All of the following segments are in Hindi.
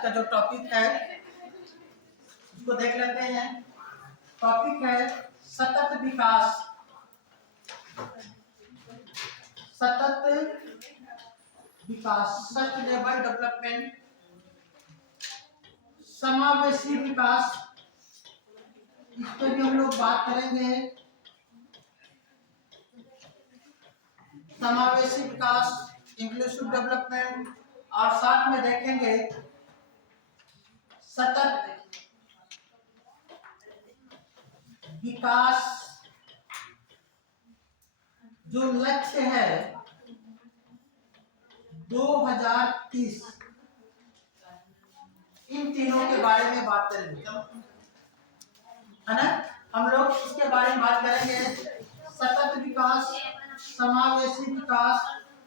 आज का जो टॉपिक है उसको देख लेते हैं। टॉपिक है सतत विकास। सतत विकास, सस्टेनेबल डेवलपमेंट, समावेशी विकास, इस पर भी हम लोग बात करेंगे। समावेशी विकास, इंक्लूसिव डेवलपमेंट, और साथ में देखेंगे सतत विकास जो लक्ष्य है 2030, इन तीनों के बारे में बात करेंगे, है ना। हम लोग इसके बारे में बात करेंगे, सतत विकास, समावेशी विकास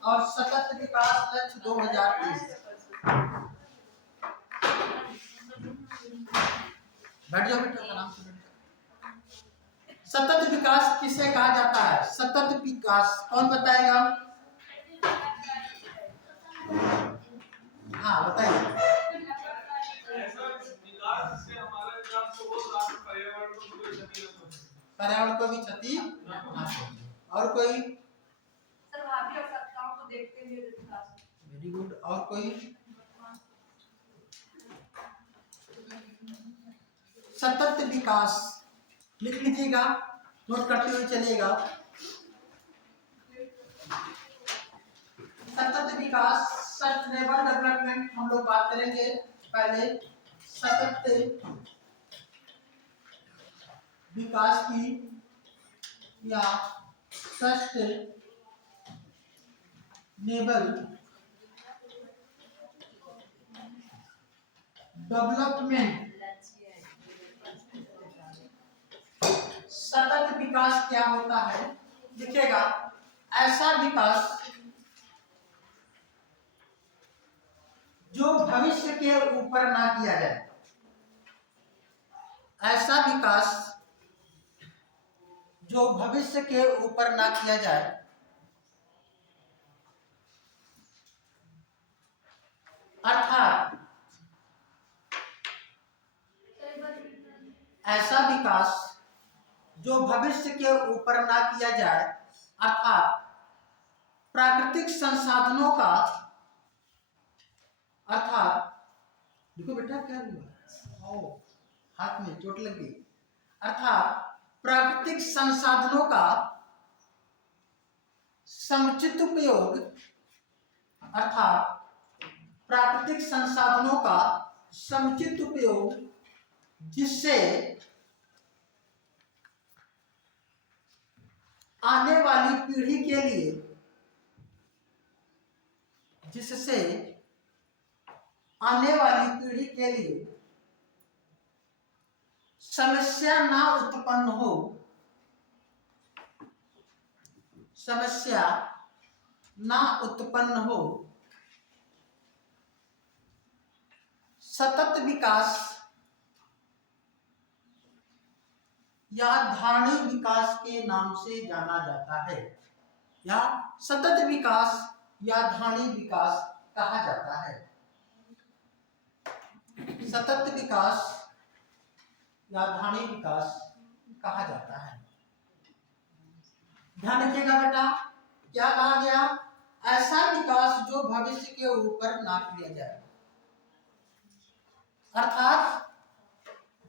और सतत विकास लक्ष्य 2030। बैठ जाओ बेटा, आराम से बैठ जाओ। सतत विकास किसे कहा जाता है? सतत विकास कौन बताएगा? हाँ बताइए। पर्यावरण को भी क्षति ना पहुंचे। और कोई? सर्वव्यापी आवश्यकताओं को देखते हुए विकास। Very good. और कोई? सतत विकास लिख लीजिएगा, नोट करते हुए चलिएगा। सतत विकास, सस्टेनेबल डेवलपमेंट हम लोग बात करेंगे पहले। सतत विकास की या सस्टेनेबल डेवलपमेंट। सतत विकास क्या होता है? लिखेगा, ऐसा विकास जो भविष्य के ऊपर ना किया जाए। ऐसा विकास जो भविष्य के ऊपर ना किया जाए, अर्थात ऐसा विकास जो भविष्य के ऊपर ना किया जाए, अर्थात प्राकृतिक संसाधनों का, अर्थात देखो बेटा क्या हुआ, ओ हाथ में चोट लग गई। अर्थात प्राकृतिक संसाधनों का समुचित उपयोग, अर्थात प्राकृतिक संसाधनों का समुचित उपयोग जिससे आने वाली पीढ़ी के लिए, जिससे आने वाली पीढ़ी के लिए समस्या ना उत्पन्न हो, समस्या ना उत्पन्न हो। सतत विकास या धारणी विकास के नाम से जाना जाता है, या सतत विकास या धारणी विकास कहा जाता है। सतत विकास या धारणी विकास कहा जाता है। ध्यान रखिएगा बेटा, क्या कहा गया? ऐसा विकास जो भविष्य के ऊपर ना किया जाए, अर्थात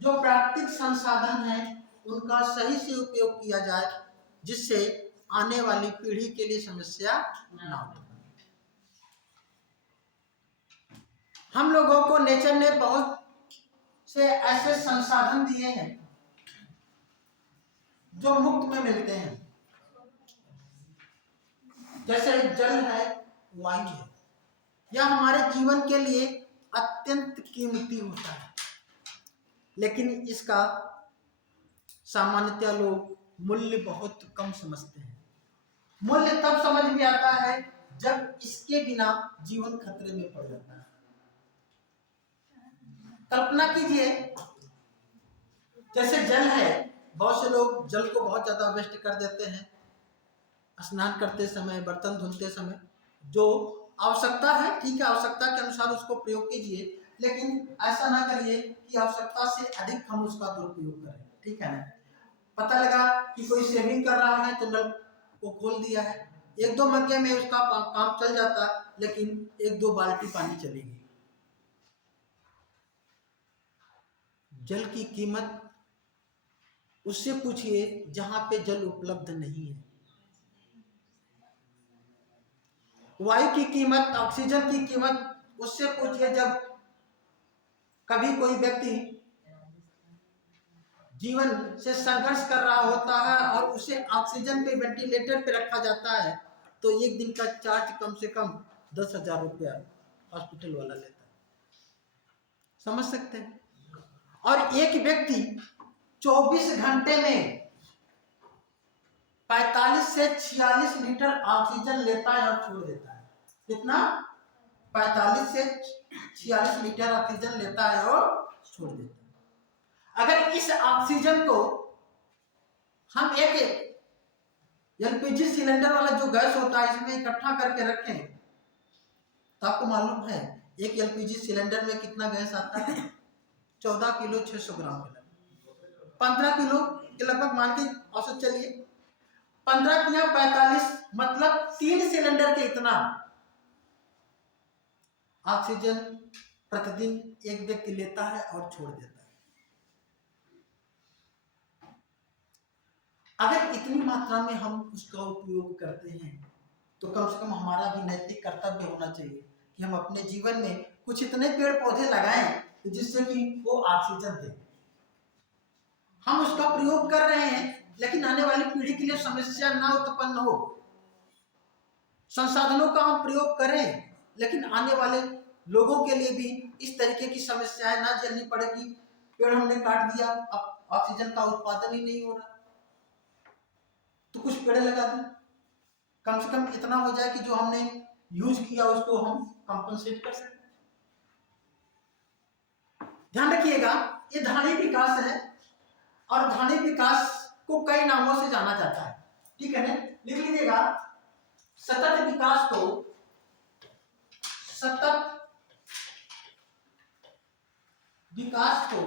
जो प्राकृतिक संसाधन है उनका सही से उपयोग किया जाए जिससे आने वाली पीढ़ी के लिए समस्या ना हो। हम लोगों को नेचर ने बहुत से ऐसे संसाधन दिए हैं जो मुफ्त में मिलते हैं, जैसे जल है, वायु है। यह हमारे जीवन के लिए अत्यंत कीमती होता है, लेकिन इसका सामान्यतः लोग मूल्य बहुत कम समझते हैं। मूल्य तब समझ में आता है जब इसके बिना जीवन खतरे में पड़ जाता है। कल्पना कीजिए, जैसे जल है, बहुत से लोग जल को बहुत ज्यादा वेस्ट कर देते हैं। स्नान करते समय, बर्तन धुलते समय जो आवश्यकता है, ठीक है, आवश्यकता के अनुसार उसको प्रयोग कीजिए, लेकिन ऐसा ना करिए कि आवश्यकता से अधिक हम उसका दुरुपयोग करें, ठीक है ना। पता लगा कि कोई सेविंग कर रहा है तो नल को खोल दिया है, एक दो मग्गे में उसका काम चल जाता, लेकिन एक दो बाल्टी पानी चलेगी। जल की कीमत उससे पूछिए जहां पे जल उपलब्ध नहीं है। वायु की कीमत, ऑक्सीजन की कीमत उससे पूछिए जब कभी कोई व्यक्ति जीवन से संघर्ष कर रहा होता है और उसे ऑक्सीजन पे, वेंटिलेटर पे रखा जाता है, तो एक दिन का चार्ज कम से कम 10,000 रुपया हॉस्पिटल वाला लेता है, समझ सकते हैं। और एक व्यक्ति 24 घंटे में 45 से 46 लीटर ऑक्सीजन लेता है और छोड़ देता है। कितना? 45 से 46 लीटर ऑक्सीजन लेता है और छोड़ देता है। अगर इस ऑक्सीजन को हम एक एलपीजी सिलेंडर वाला जो गैस होता है इसमें इकट्ठा करके रखें, तो आपको मालूम है एक एलपीजी सिलेंडर में कितना गैस आता है? 14 किलो 600 ग्राम के लगभग, 15 किलो के लगभग मान के औसत चलिए। 15 किलो 45 मतलब 3 सिलेंडर के इतना ऑक्सीजन प्रतिदिन एक व्यक्ति लेता है और छोड़ देता है। अगर इतनी मात्रा में हम उसका उपयोग करते हैं तो कम से कम हमारा भी नैतिक कर्तव्य होना चाहिए कि हम अपने जीवन में कुछ इतने पेड़ पौधे लगाएं जिससे कि वो ऑक्सीजन दे। हम उसका प्रयोग कर रहे हैं लेकिन आने वाली पीढ़ी के लिए समस्या ना उत्पन्न हो। संसाधनों का हम प्रयोग करें लेकिन आने वाले लोगों के लिए भी इस तरीके की समस्याएं ना झेलनी पड़े कि पेड़ हमने काट दिया, अब ऑक्सीजन का उत्पादन ही नहीं हो रहा, तो कुछ पेड़ लगा दें, कम से कम इतना हो जाए कि जो हमने यूज किया उसको हम कंपनसेट कर सकें। ध्यान रखिएगा, ये धानी विकास है और धानी विकास को कई नामों से जाना जाता है, ठीक है ना। लिख लीजिएगा, सतत विकास को, सतत विकास को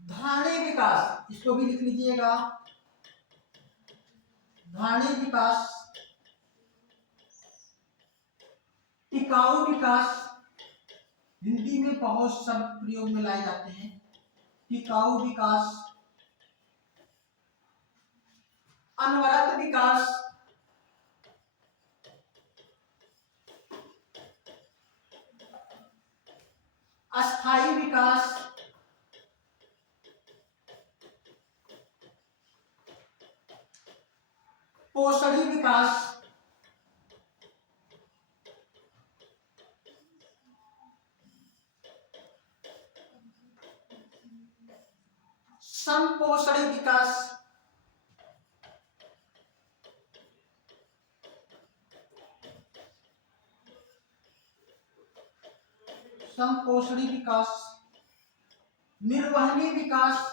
धानी विकास, इसको भी लिख लीजिएगा, धानी विकास, टिकाऊ विकास, हिंदी में बहुत शब्द प्रयोग में लाए जाते हैं। टिकाऊ विकास, अनवरत विकास, अस्थायी विकास, पोषणी विकास, संपोषणी विकास, संपोषणी विकास, निर्वहनी विकास,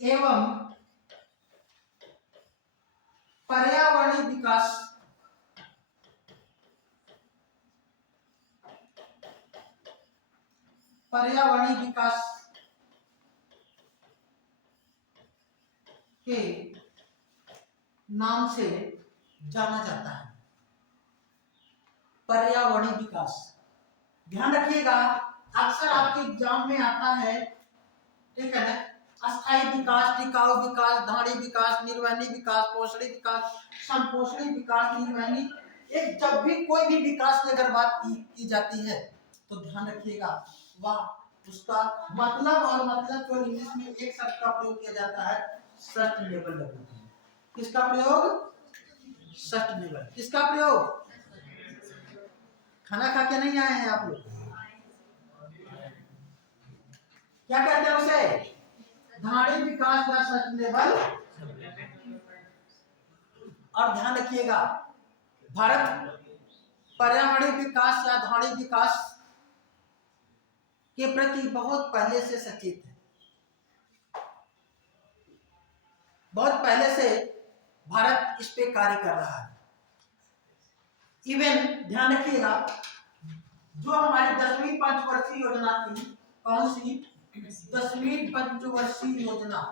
एवं पर्यावरणीय विकास। पर्यावरणीय विकास के नाम से जाना जाता है। पर्यावरणीय विकास, ध्यान रखिएगा, अक्सर आपके एग्जाम में आता है, ठीक है ना। अस्थायी विकास, टिकाऊ विकास, धारी विकास, निर्वहनी विकास, पोषणी विकास, संपोषणी विकास, निर्वहनी, एक जब भी कोई भी विकास की अगर बात की जाती है तो ध्यान रखिएगा वह उसका मतलब, और मतलब को इंग्लिश में एक शब्द का प्रयोग किया जाता है, सस्टेनेबल डेवलपमेंट। किसका प्रयोग? सस्टेनेबल। किसका प्रयोग? खाना खा के नहीं आए हैं आप लोग? क्या कहते हैं उसे? धारी विकास या सस्टेनेबल। और ध्यान रखिएगा, भारत पर्यावरणीय विकास या धारी विकास के प्रति बहुत पहले से सचेत है। बहुत पहले से भारत इस पे कार्य कर रहा है। इवन ध्यान रखिएगा, जो हमारी 10वीं पंचवर्षीय योजना थी, कौन सी 10वीं पंचवर्षीय योजना,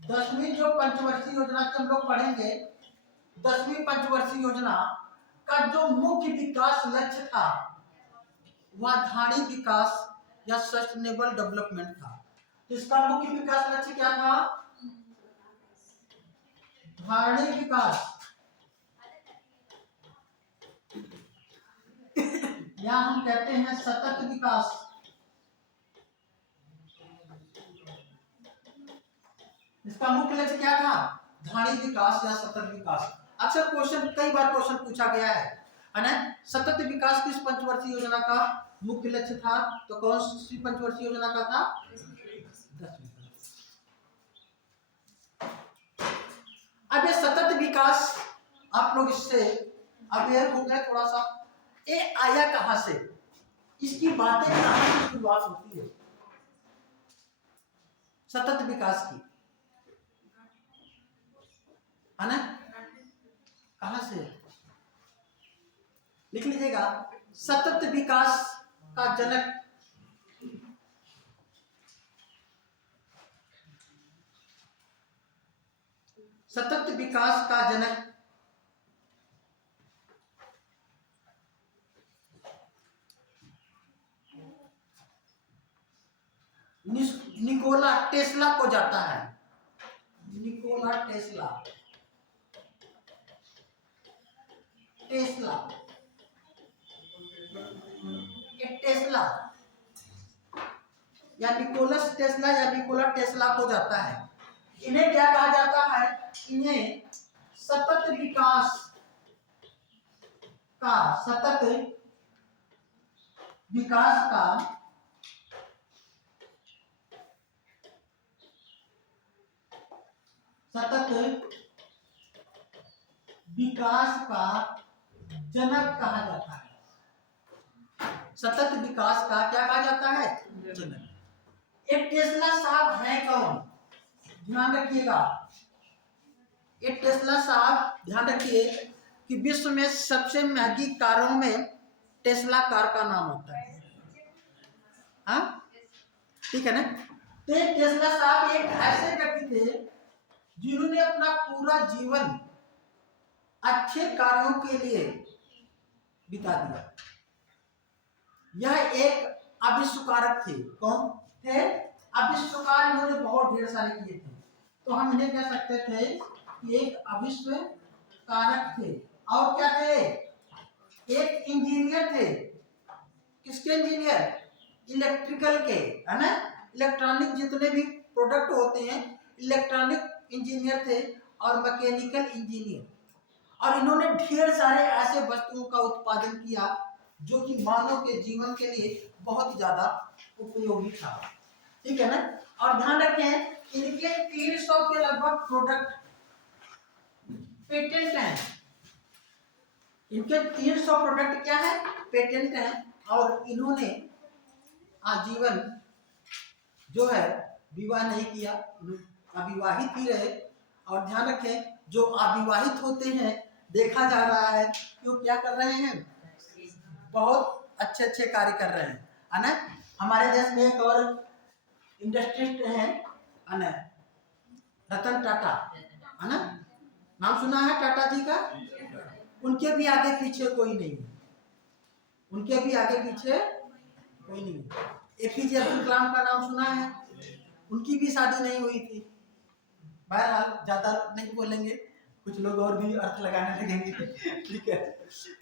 10वीं जो पंचवर्षीय योजना की हम लोग पढ़ेंगे, 10वीं पंचवर्षीय योजना का जो मुख्य विकास लक्ष्य था वह धाड़ी विकास या सस्टेनेबल डेवलपमेंट था। तो इसका मुख्य विकास लक्ष्य क्या था? धाड़ी विकास, या हम कहते हैं सतत विकास। इसका मुख्य लक्ष्य क्या था? धाड़ी विकास या सतत विकास। अक्सर क्वेश्चन, कई बार क्वेश्चन पूछा गया है ना, सतत विकास किस पंचवर्षीय योजना का मुख्य लक्ष्य था? तो कौन सी पंचवर्षीय योजना का था? 10वीं। अब ये सतत विकास, आप लोग इससे अवेयर हो गए थोड़ा सा, ये आया कहां से, इसकी बातें कहां से शुरुआत होती है सतत विकास की, है ना? कहां से? लिख लीजिएगा, सतत विकास का जनक सतत विकास का जनक निकोला टेस्ला को जाता है। निकोला टेस्ला, टेस्ला, टेस्ला या निकोलस टेस्ला या निकोला टेस्ला को जाता है। इन्हें क्या कहा जाता है? इन्हें सतत विकास का, सतत विकास का सतत विकास का जनक कहा जाता है। सतत विकास का क्या कहा जाता है? जनक। एक टेस्ला साहब हैं कौन? ध्यान रखिएगा, ये टेस्ला साहब, ध्यान रखिए कि विश्व में सबसे महंगी कारों में टेस्ला कार का नाम होता है। हाँ, ठीक है ना? तो ये टेस्ला साहब एक ऐसे व्यक्ति थे जिन्होंने अपना पूरा जीवन अच्छे कार्यों के लिए बिता दिया। यह एक आविष्कारक थे। कौन थे? आविष्कार इन्होंने बहुत ढेर सारे किए थे, तो हम इन्हें कह सकते थे कि एक आविष्कारक थे। और क्या थे? एक इंजीनियर थे। किसके इंजीनियर? इलेक्ट्रिकल के, है ना? इलेक्ट्रॉनिक जितने भी प्रोडक्ट होते हैं, इलेक्ट्रॉनिक इंजीनियर थे और मैकेनिकल इंजीनियर। और इन्होंने ढेर सारे ऐसे वस्तुओं का उत्पादन किया जो कि मानव के जीवन के लिए बहुत ज्यादा उपयोगी था। ठीक है ना? और ध्यान रखें, इनके 300 के लगभग प्रोडक्ट पेटेंट हैं। इनके 300 प्रोडक्ट क्या है? पेटेंट हैं। और इन्होंने आजीवन जो है विवाह नहीं किया, अविवाहित ही रहे। और ध्यान रखें, जो अविवाहित होते हैं, देखा जा रहा है कि वो क्या कर रहे हैं? बहुत अच्छे अच्छे कार्य कर रहे हैं, है ना? हमारे देश में एक और इंडस्ट्रिस्ट हैं, है ना, रतन टाटा, है ना? नाम सुना है टाटा जी का? उनके भी आगे पीछे कोई नहीं, उनके भी आगे पीछे कोई नहीं। एपीजे अब्दुल कलाम का नाम सुना है? उनकी भी शादी नहीं हुई थी। बहरहाल ज्यादा नहीं बोलेंगे, कुछ लोग और भी अर्थ लगाने लगेंगे। ठीक है,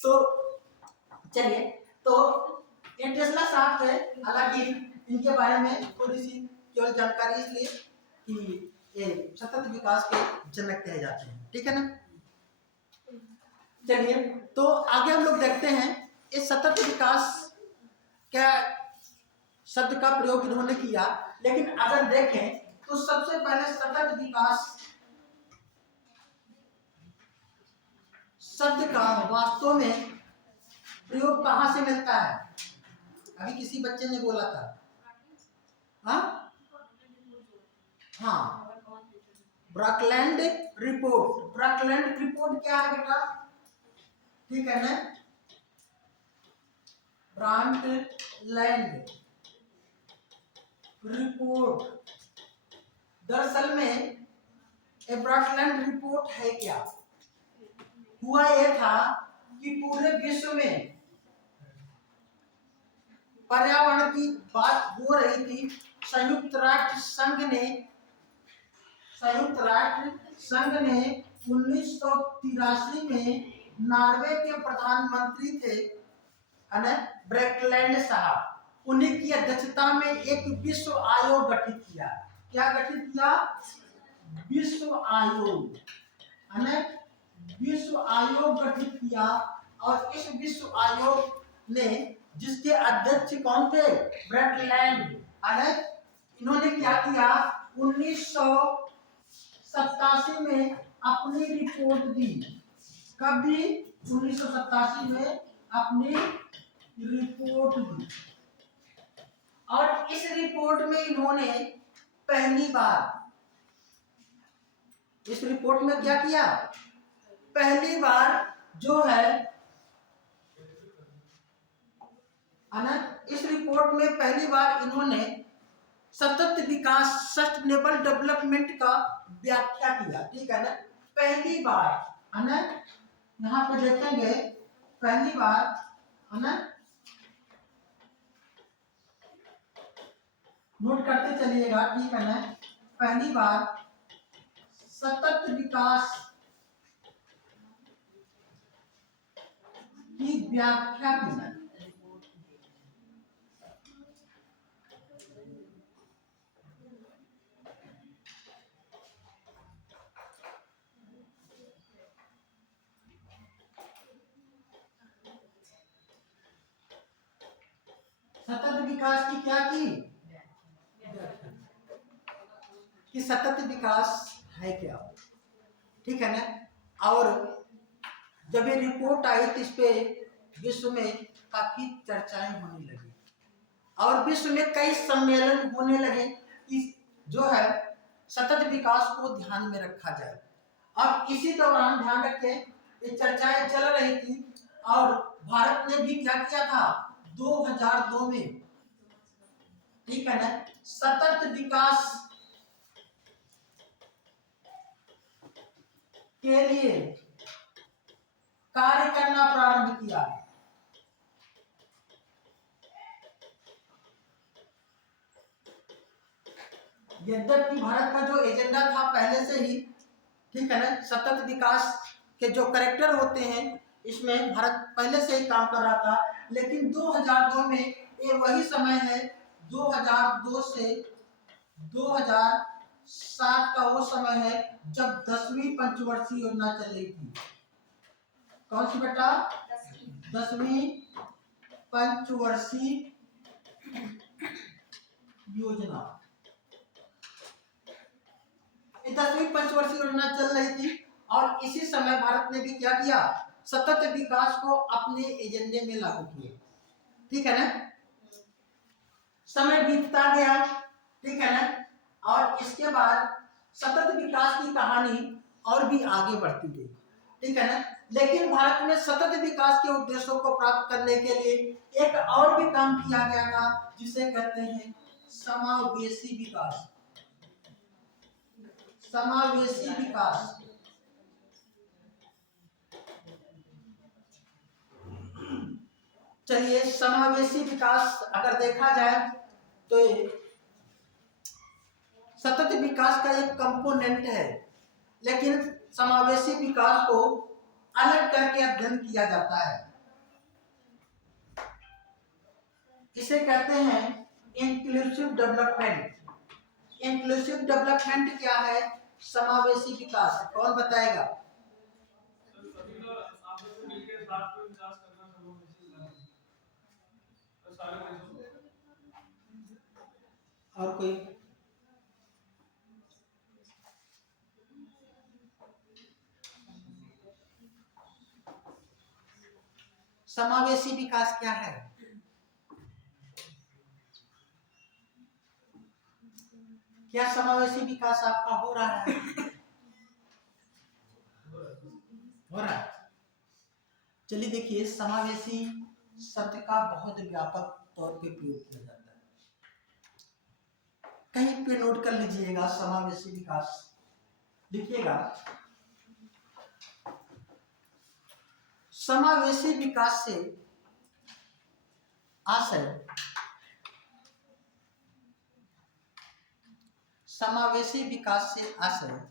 तो चलिए, तो ये टेस्ला साहब थे। हालांकि इनके बारे में थोड़ी सी केवल जानकारी इसलिए कि ये सतत विकास के जनक कहे जाते हैं। ठीक है ना? चलिए, तो आगे हम लोग देखते हैं इस सतत विकास क्या शब्द का प्रयोग इन्होंने किया। लेकिन अगर देखें तो सबसे पहले सतत विकास शब्द का वास्तव में प्रयोग कहां से मिलता है? अभी किसी बच्चे ने बोला था, हाँ, हाँ, ब्रकलैंड रिपोर्ट। ब्रकलैंड रिपोर्ट क्या है बेटा? ठीक है ना, ब्रकलैंड रिपोर्ट। दरअसल में ब्रकलैंड रिपोर्ट है क्या? हुआ यह था कि पूरे विश्व में पर्यावरण की बात हो रही थी। संयुक्त राष्ट्र संघ ने 1983 में नॉर्वे के प्रधानमंत्री थे ब्रकलैंड साहब, उन्हीं की अध्यक्षता में एक विश्व आयोग गठित किया। क्या गठित किया? विश्व आयोग, है ना, विश्व आयोग गठित किया। और इस विश्व आयोग ने, जिसके अध्यक्ष कौन थे? ब्रकलैंड, है ना, इन्होंने क्या किया? 1987 में अपनी रिपोर्ट दी। कब दी? 1987 में अपनी रिपोर्ट दी। और इस रिपोर्ट में इन्होंने पहली बार, इस रिपोर्ट में क्या किया? पहली बार जो है ना, इस रिपोर्ट में पहली बार इन्होंने सतत विकास, सस्टेनेबल डेवलपमेंट का व्याख्या किया। ठीक है ना, पहली बार, है ना, यहाँ पे देखेंगे पहली बार, है ना, नोट करते चलिएगा। ठीक है ना, पहली बार सतत विकास की व्याख्या की। सतत विकास की क्या की? कि सतत विकास है क्या? ठीक है ना। और जब ये रिपोर्ट आई तो इस पे विश्व में काफी चर्चाएं होने लगी और विश्व में कई सम्मेलन होने लगे कि जो है सतत विकास को ध्यान में रखा जाए। अब इसी दौरान ध्यान रखें, ये चर्चाएं चल रही थी और भारत ने भी क्या किया था? 2002 में, ठीक है ना, सतत विकास के लिए कार्य करना प्रारंभ किया। यद्यपि भारत का जो एजेंडा था पहले से ही, ठीक है ना, सतत विकास के जो कैरेक्टर होते हैं इसमें भारत पहले से ही काम कर रहा था, लेकिन 2002 में ये वही समय है, 2002 से 2007 का वो समय है जब 10वीं पंचवर्षीय योजना चल रही थी। कौन सी बेटा? 10वीं पंचवर्षीय योजना। 10वीं पंचवर्षीय योजना चल रही थी और इसी समय भारत ने भी क्या किया? सतत विकास को अपने एजेंडे में लागू किया। ठीक है ना, समय बीतता गया, ठीक है ना, और इसके बाद सतत विकास की कहानी और भी आगे बढ़ती गई। ठीक है ना, लेकिन भारत में सतत विकास के उद्देश्यों को प्राप्त करने के लिए एक और भी काम किया गया था जिसे कहते हैं समावेशी विकास। समावेशी विकास। चलिए, समावेशी विकास अगर देखा जाए तो सतत विकास का एक कंपोनेंट है, लेकिन समावेशी विकास को अलग करके अध्ययन किया जाता है। इसे कहते हैं इंक्लूसिव डेवलपमेंट। इंक्लूसिव डेवलपमेंट क्या है? समावेशी विकास। कौन बताएगा? और कोई? समावेशी विकास क्या है? क्या समावेशी विकास आपका हो रहा है? हो रहा है। चलिए देखिए, समावेशी शब्द का बहुत व्यापक तौर पे प्रयोग किया जाता है। कहीं पे नोट कर लीजिएगा, समावेशी विकास लिखिएगा। समावेशी विकास से आशय समावेशी विकास से आशय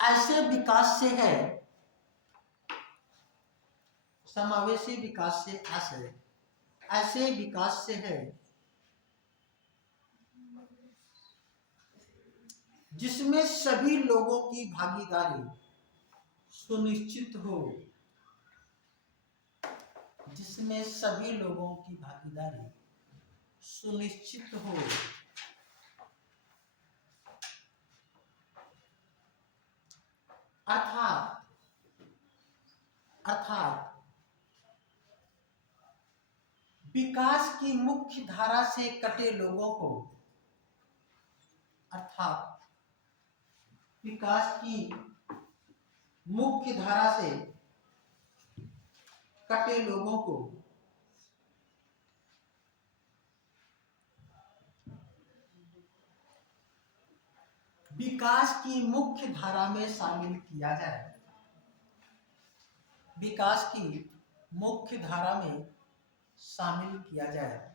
ऐसे विकास से है। समावेशी विकास से आशय ऐसे विकास से है जिसमें सभी लोगों की भागीदारी सुनिश्चित हो। जिसमें सभी लोगों की भागीदारी सुनिश्चित हो। अर्थात विकास की मुख्य धारा से कटे लोगों को, अर्थात विकास की मुख्य धारा से कटे लोगों को विकास की मुख्य धारा में शामिल किया जाए। विकास की मुख्य धारा में शामिल किया जाए।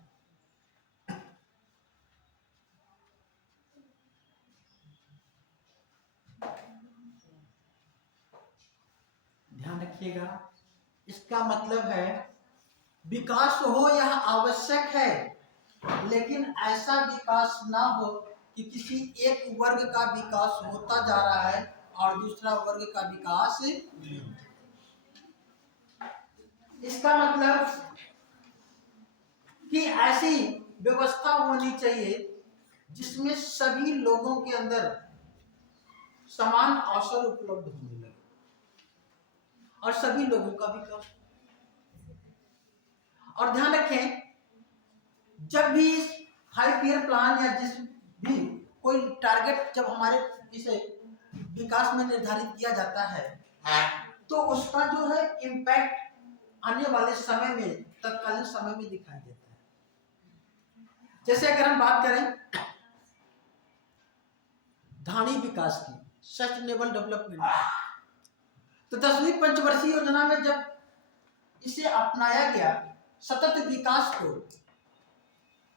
ध्यान रखिएगा, इसका मतलब है विकास हो यह आवश्यक है, लेकिन ऐसा विकास ना हो कि किसी एक वर्ग का विकास होता जा रहा है और दूसरा वर्ग का विकास नहीं। इसका मतलब कि ऐसी व्यवस्था होनी चाहिए जिसमें सभी लोगों के अंदर समान अवसर उपलब्ध होने लगे और सभी लोगों का विकास। और ध्यान रखें, जब भी 5 ईयर प्लान या जिस भी कोई टारगेट जब हमारे इसे विकास में निर्धारित किया जाता है, तो उसका जो है इम्पैक्ट आने वाले समय में, तत्कालीन समय में दिखाई देता है। जैसे अगर हम बात करें धानी विकास की, सस्टेनेबल डेवलपमेंट, तो 10वीं पंचवर्षीय योजना में जब इसे अपनाया गया सतत विकास को,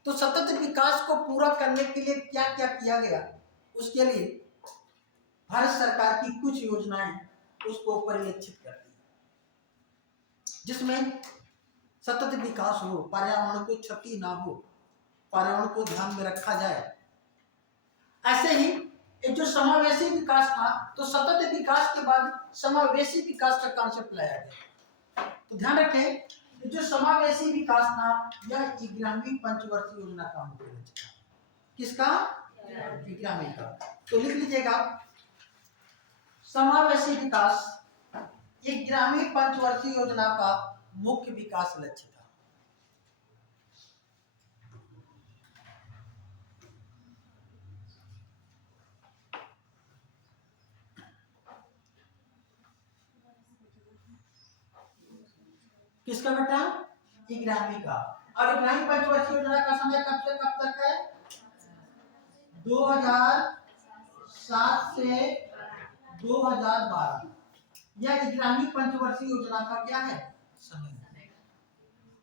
तो सतत विकास को पूरा करने के लिए क्या क्या किया गया, उसके लिए भारत सरकार की कुछ योजनाएं उसको परिलक्षित करती है, जिसमें सतत विकास हो, पर्यावरण को क्षति ना हो, पर्यावरण को ध्यान में रखा जाए। ऐसे ही एक जो समावेशी विकास था, तो सतत विकास के बाद समावेशी विकास का कॉन्सेप्ट लाया गया। तो ध्यान रखें, जो समावेशी विकास था यह 11वीं पंचवर्षीय योजना का मुख्य लक्ष्य था। किसका? 11वीं का। तो लिख लीजिएगा, समावेशी विकास 11वीं पंचवर्षीय योजना का मुख्य विकास लक्ष्य था। किसका बेटा? 11वीं का। और 11वीं पंचवर्षीय योजना का समय कब से कब तक है? 2007 से 2012। यह 11वीं पंचवर्षीय योजना का क्या है? समय।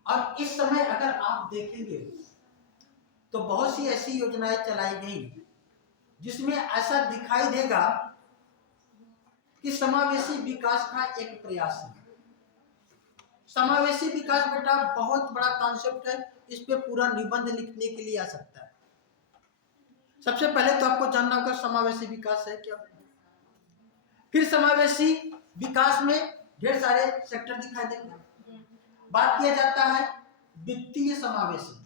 और इस समय अगर आप देखेंगे तो बहुत सी ऐसी योजनाएं चलाई गई जिसमें ऐसा दिखाई देगा कि समावेशी विकास का एक प्रयास है। समावेशी विकास बेटा बहुत बड़ा कॉन्सेप्ट है, इस पे पूरा निबंध लिखने के लिए आ सकता है। सबसे पहले तो आपको जानना होगा समावेशी विकास है क्या। फिर समावेशी विकास में ढेर सारे सेक्टर दिखाई देंगे। बात किया जाता है वित्तीय समावेशन।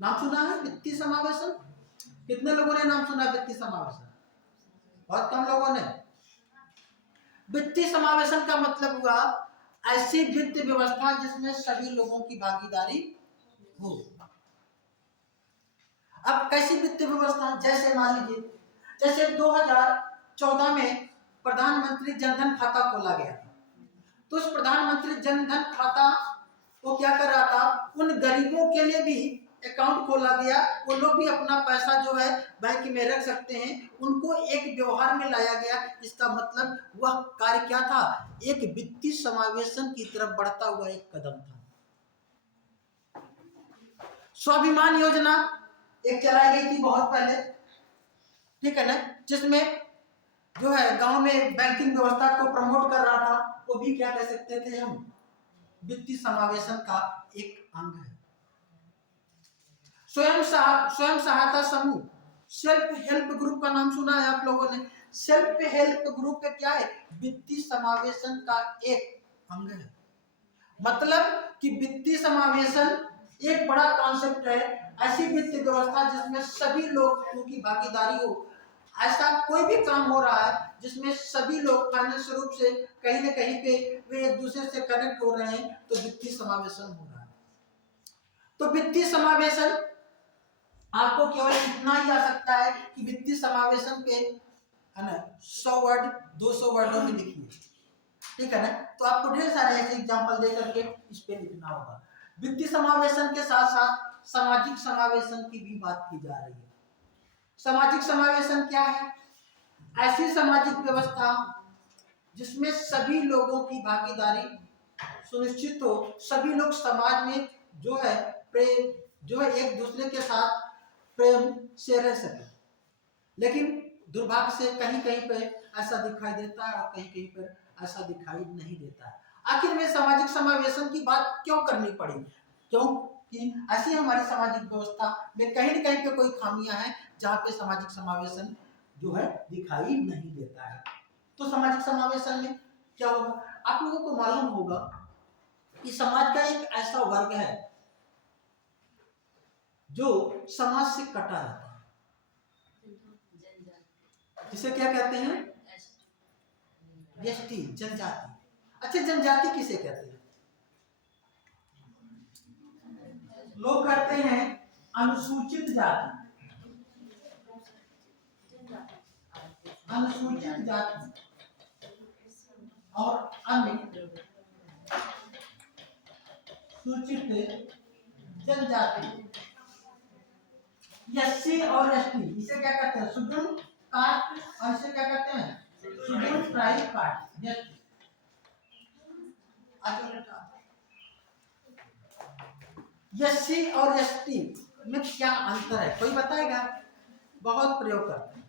नाम सुना है वित्तीय समावेशन? कितने लोगों ने नाम सुना वित्तीय समावेशन? बहुत कम लोगों ने। वित्तीय समावेशन का मतलब हुआ ऐसी वित्त व्यवस्था जिसमें सभी लोगों की भागीदारी हो। अब कैसी वित्तीय व्यवस्था, जैसे मान लीजिए जैसे 2014 में प्रधानमंत्री जनधन खाता खोला गया था, तो उस प्रधानमंत्री जनधन खाता को क्या कर रहा था, उन गरीबों के लिए भी अकाउंट खोला गया, वो लोग भी अपना पैसा जो है बैंक में रख सकते हैं, उनको एक व्यवहार में लाया गया। इसका मतलब वह कार्य क्या था, एक वित्तीय समावेशन की तरफ बढ़ता हुआ एक कदम था। स्वाभिमान योजना एक चलाई गई थी बहुत पहले, ठीक है ना, जिसमें जो है गांव में बैंकिंग व्यवस्था को प्रमोट कर रहा था, वो भी क्या कह सकते थे हम, वित्तीय समावेशन का एक अंग है। स्वयं सहायता समूह, सेल्फ हेल्प ग्रुप का नाम सुना है आप लोगों ने। सेल्फ हेल्प ग्रुप क्या है, वित्तीय समावेशन का एक अंग है। मतलब कि वित्तीय समावेशन एक बड़ा कॉन्सेप्ट है, ऐसी वित्तीय व्यवस्था जिसमें सभी लोगों की भागीदारी हो। ऐसा कोई भी काम हो रहा है जिसमें सभी लोग फाइनेंशियल रूप से कहीं न कहीं पे वे एक दूसरे से कनेक्ट हो रहे हैं, तो वित्तीय समावेशन हो रहा है। तो वित्तीय समावेशन आपको केवल इतना ही आ सकता है कि वित्तीय समावेशन पे है ना 100 वर्ड 200 वर्डों में लिखिए, ठीक है ना। तो आपको ढेर सारे ऐसे एग्जांपल दे करके इस पे लिखना होगा। वित्तीय समावेशन के साथ साथ सामाजिक समावेशन की भी बात की जा रही है। सामाजिक समावेशन क्या है, ऐसी सामाजिक व्यवस्था जिसमें सभी लोगों की भागीदारी सुनिश्चित हो, सभी लोग समाज में जो है प्रेम, जो है एक दूसरे के साथ प्रेम से रह सके। लेकिन दुर्भाग्य से कहीं कहीं पे ऐसा दिखाई देता है और कहीं कहीं पर ऐसा दिखाई नहीं देता है। आखिर में सामाजिक समावेशन की बात क्यों करनी पड़ी, क्योंकि ऐसी हमारी सामाजिक व्यवस्था में कहीं न कहीं पे कोई खामियां हैं जहाँ पे सामाजिक समावेशन जो है दिखाई नहीं देता है। तो सामाजिक समावेशन में क्या होगा, आप लोगों को मालूम होगा कि समाज का एक ऐसा वर्ग है जो समाज से कटा रहता है, जिसे क्या कहते हैं, एसटी, जनजाति। अच्छा, जनजाति किसे कहते हैं, लोग कहते हैं अनुसूचित जाति, अनुसूचित जाति और अनुसूचित जनजाति, एससी और एसटी, इसे क्या कहते हैं, शेड्यूल कास्ट, और इसे क्या कहते हैं, शेड्यूल ट्राइब कास्ट। एससी और एसटी में क्या अंतर है, कोई बताएगा? बहुत प्रयोग करते हैं।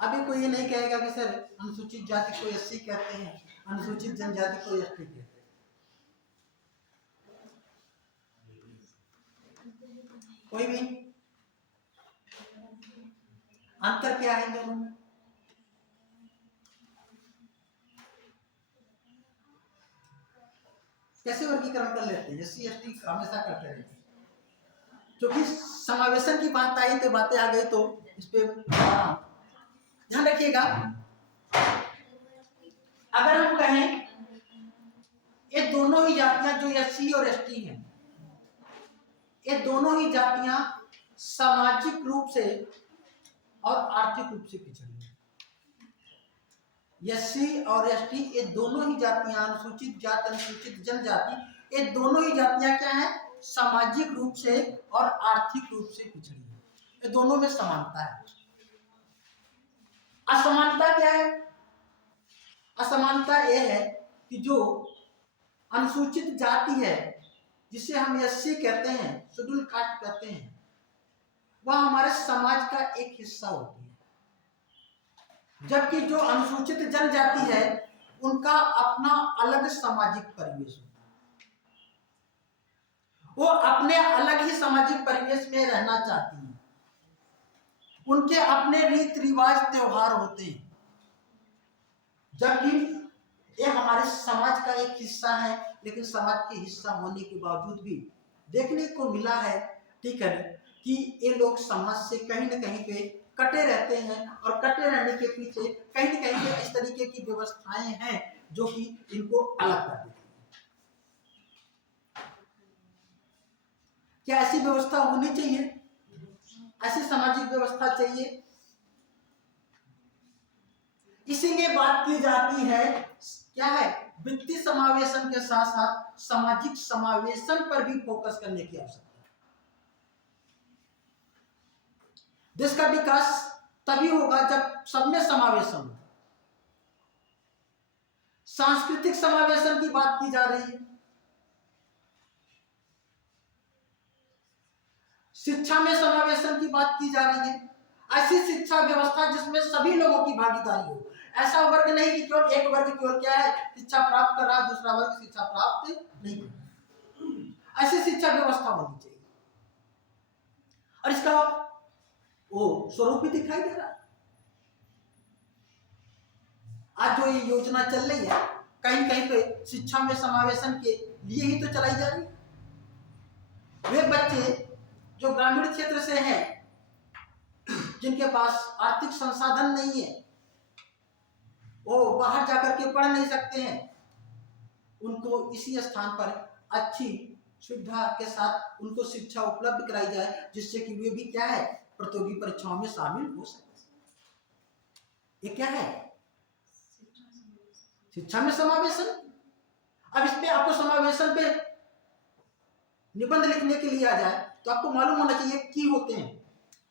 अभी कोई ये नहीं कहेगा कि सर अनुसूचित जाति को एससी कहते हैं, अनुसूचित जनजाति को एसटी कहते हैं। कोई भी अंतर क्या है दोनों में? कैसे वर्गीकरण कर लेते हैं, एससी एसटी हमेशा करते रहते हैं, क्योंकि समावेशन की बात आई तो बातें आ गई, तो इस पे ध्यान रखिएगा। अगर हम कहें ये दोनों ही जातियां जो एससी और एसटी हैं, ये दोनों ही जातियां सामाजिक रूप से और आर्थिक रूप से पिछड़ी हैं। एससी और एसटी ये दोनों ही जातियां, अनुसूचित जाति अनुसूचित जनजाति, ये दोनों ही जातियां क्या है, सामाजिक रूप से और आर्थिक रूप से पिछड़ी है। ये दोनों में समानता है। असमानता क्या है? असमानता यह है कि जो अनुसूचित जाति है, जिसे हम एससी कहते हैं, शेड्यूल कास्ट कहते हैं, वह हमारे समाज का एक हिस्सा होती है, जबकि जो अनुसूचित जनजाति है उनका अपना अलग सामाजिक परिवेश होता है। वो अपने अलग ही सामाजिक परिवेश में रहना चाहती हैं, उनके अपने रीति रिवाज त्योहार होते हैं, जबकि ये हमारे समाज का एक हिस्सा है। लेकिन समाज के हिस्सा होने के बावजूद भी देखने को मिला है, ठीक है, कि ये लोग समाज से कहीं न कहीं पे कटे रहते हैं, और कटे रहने के पीछे कहीं न कहीं पे इस तरीके की व्यवस्थाएं हैं जो कि इनको अलग कर देती हैं। क्या ऐसी व्यवस्था होनी चाहिए? ऐसी सामाजिक व्यवस्था चाहिए। इसीलिए बात की जाती है, क्या है, वित्तीय समावेशन के साथ साथ सामाजिक समावेशन पर भी फोकस करने की आवश्यकता है। देश का विकास तभी होगा जब सब में समावेशन हो। सांस्कृतिक समावेशन की बात की जा रही है, शिक्षा में समावेशन की बात की जा रही है। ऐसी शिक्षा व्यवस्था जिसमें सभी लोगों की भागीदारी हो। ऐसा वर्ग नहीं कि केवल एक वर्ग केवल क्या है, शिक्षा प्राप्त कर रहा है, दूसरा वर्ग शिक्षा प्राप्त नहीं कर रहा। ऐसी शिक्षा व्यवस्था होनी चाहिए और इसका वो स्वरूप भी दिखाई दे रहा है। आज जो ये योजना चल रही है, कहीं कहीं पे शिक्षा में समावेशन के लिए ही तो चलाई जा रही है। वे बच्चे जो ग्रामीण क्षेत्र से हैं, जिनके पास आर्थिक संसाधन नहीं है, वो बाहर जाकर के पढ़ नहीं सकते हैं, उनको इसी स्थान पर अच्छी सुविधा के साथ उनको शिक्षा उपलब्ध कराई जाए, जिससे कि वे भी क्या है, प्रतियोगी परीक्षाओं में शामिल हो सके। ये क्या है, शिक्षा में समावेशन। अब इस पे आपको समावेशन पे निबंध लिखने के लिए आ जाए तो आपको मालूम होना चाहिए की होते हैं।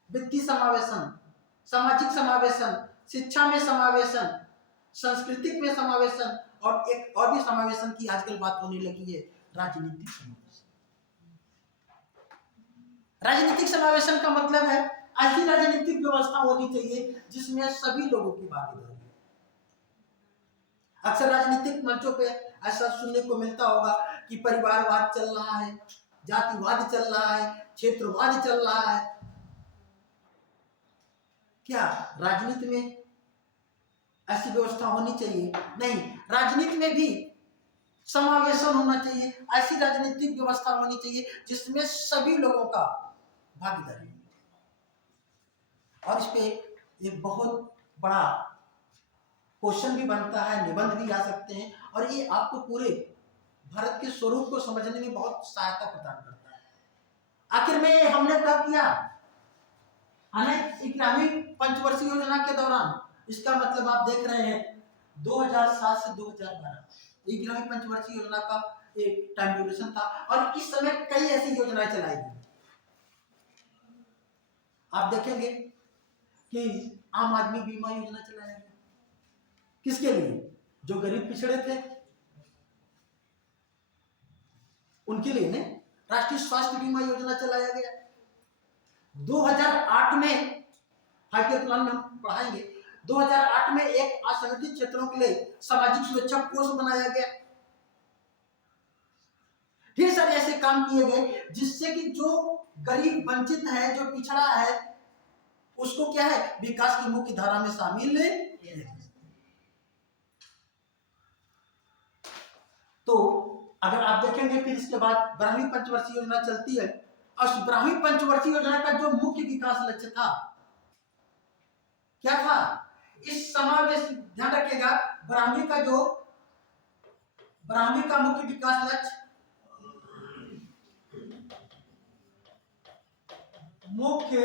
वित्तीय समावेशन, सामाजिक समावेशन, शिक्षा में समावेशन, सांस्कृतिक में समावेशन, और एक और भी समावेशन की आजकल बात होने लगी है, राजनीतिक समावेशन। राजनीतिक समावेशन का मतलब है ऐसी राजनीतिक व्यवस्था होनी चाहिए जिसमें सभी लोगों की भागीदारी हो। अक्सर राजनीतिक मंचों पे ऐसा सुनने को मिलता होगा कि परिवारवाद चल रहा है, जातिवाद चल रहा है, क्षेत्रवाद चल रहा है। क्या राजनीति में ऐसी व्यवस्था होनी चाहिए? नहीं, राजनीति में भी समावेशन होना चाहिए। ऐसी राजनीतिक व्यवस्था होनी चाहिए जिसमें सभी लोगों का भागीदारी। और इस पे एक बहुत बड़ा क्वेश्चन भी बनता है, निबंध भी आ सकते हैं, और ये आपको पूरे भारत के स्वरूप को समझने में बहुत सहायता प्रदान करता है। आखिर में हमने कब किया? हमें ग्रामीण पंचवर्षीय योजना के दौरान, इसका मतलब आप देख रहे हैं 2007 से 2012 ग्रामीण पंचवर्षीय योजना का एक टाइम ड्यूरेशन था, और इस समय कई ऐसी योजनाएं चलाई गई। आप देखेंगे कि आम आदमी बीमा योजना चलाया गया। किसके लिए? जो गरीब पिछड़े थे उनके लिए ने। राष्ट्रीय स्वास्थ्य बीमा योजना चलाया गया। 2008 में 5 ईयर प्लान में हम पढ़ाएंगे, 2008 में एक असंगठित क्षेत्रों के लिए सामाजिक सुरक्षा कोष बनाया गया। ढेर सारे ऐसे काम किए गए जिससे कि जो गरीब वंचित है, जो पिछड़ा है, उसको क्या है, विकास की मुख्य धारा में शामिल किया। तो अगर आप देखेंगे फिर इसके बाद 12वीं पंचवर्षीय योजना चलती है, और 12वीं पंचवर्षीय योजना का जो मुख्य विकास लक्ष्य था, क्या था? इस समावेश, ध्यान रखिएगा, 12वीं का मुख्य विकास लक्ष्य, मुख्य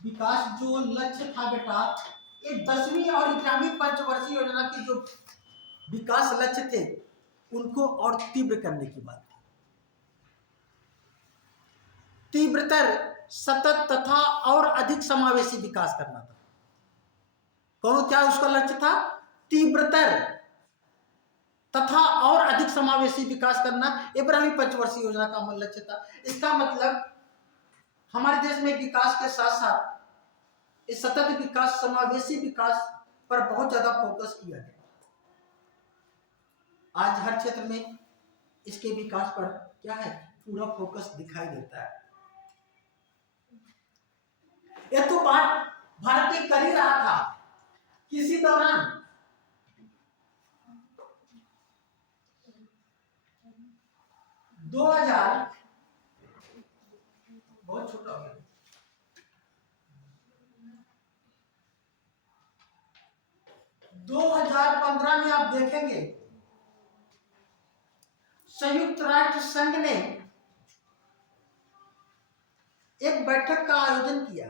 विकास जो लक्ष्य था बेटा, ये 10वीं और 11वीं पंचवर्षीय योजना के जो विकास लक्ष्य थे उनको और तीव्र करने की बात थी। तीव्रतर, सतत तथा और अधिक समावेशी विकास करना था। कौन, क्या उसका लक्ष्य था? तीव्रतर तथा और अधिक समावेशी विकास करना, ये 12वीं पंचवर्षीय योजना का लक्ष्य था। इसका मतलब हमारे देश में विकास के साथ साथ इस सतत विकास, समावेशी विकास पर बहुत ज्यादा फोकस किया गया। आज हर क्षेत्र में इसके विकास पर क्या है, पूरा फोकस दिखाई देता है। ये तो बात भारत कर ही रहा था किसी दौरान। बहुत छोटा हो गया। 2015 में आप देखेंगे संयुक्त राष्ट्र संघ ने एक बैठक का आयोजन किया।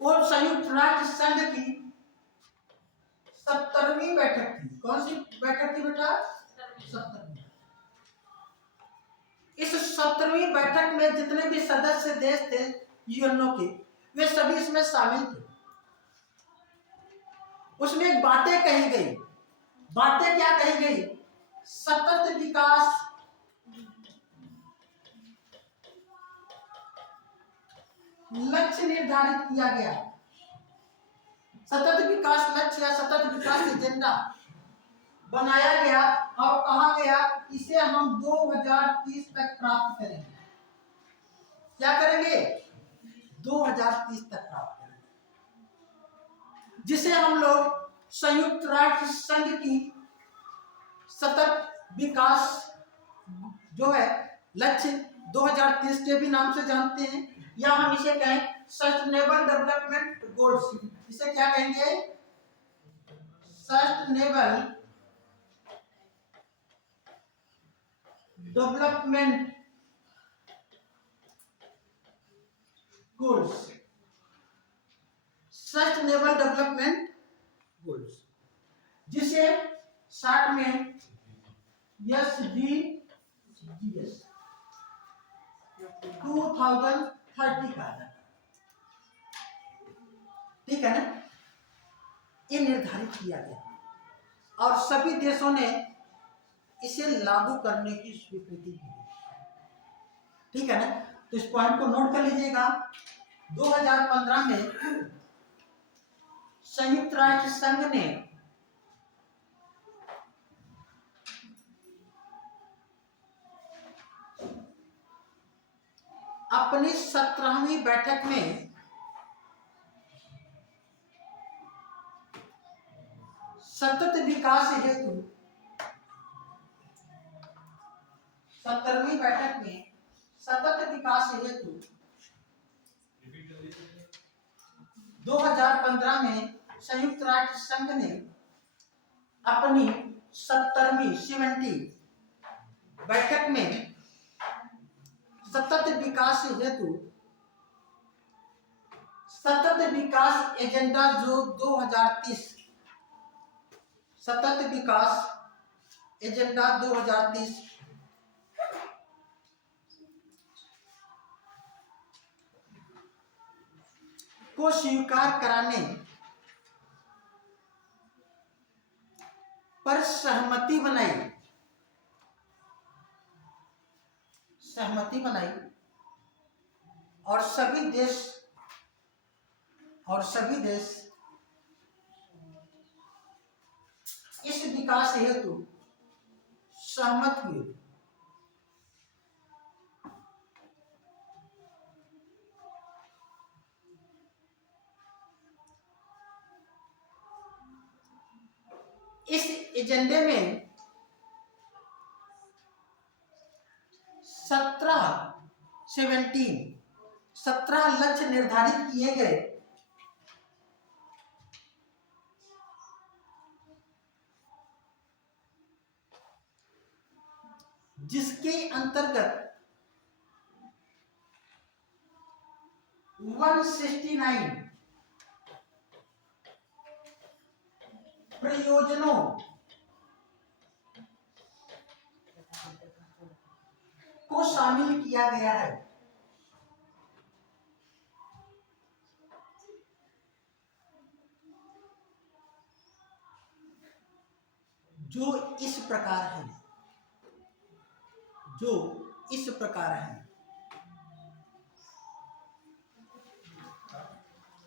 वो संयुक्त राष्ट्र संघ की 70वीं बैठक थी। कौन सी बैठक थी बेटा? 70वीं। इस 70वीं बैठक में जितने भी सदस्य देश थे यूएनओ के, वे सभी इसमें शामिल थे। उसमें बातें कही गई। बातें क्या कही गई? सतत विकास, लक्ष्य निर्धारित किया गया। सतत विकास लक्ष्य या सतत विकास एजेंडा बनाया गया और कहा गया इसे हम 2030 तक प्राप्त करेंगे। क्या करेंगे? 2030 तक प्राप्त करेंगे, जिसे हम लोग संयुक्त राष्ट्र संघ की सतत विकास जो है लक्ष्य 2030 के भी नाम से जानते हैं, या हम इसे कहें सस्टेनेबल डेवलपमेंट गोल्स। इसे क्या कहेंगे? Sustainable development goals. Sustainable development goals, जिसे शॉर्ट में SDGs 2030 कहा जाता है। ठीक है ना? ये निर्धारित किया गया और सभी देशों ने इसे लागू करने की स्वीकृति दी। ठीक है ना? तो इस पॉइंट को नोट कर लीजिएगा। 2015 में संयुक्त राष्ट्र संघ ने अपनी 17वीं बैठक में सतत विकास हेतु 17वीं बैठक में सतत विकास हेतु 2015 में संयुक्त राष्ट्र संघ ने अपनी 70वीं बैठक में सतत विकास हेतु सतत विकास एजेंडा जो 2030 सतत विकास एजेंडा 2030 को स्वीकार कराने पर सहमति बनाई और सभी देश इस विकास हेतु सहमत हुए। इस एजेंडे में 17 लक्ष्य निर्धारित किए गए, जिसके अंतर्गत 169 प्रयोजनों को शामिल किया गया है, जो इस प्रकार है।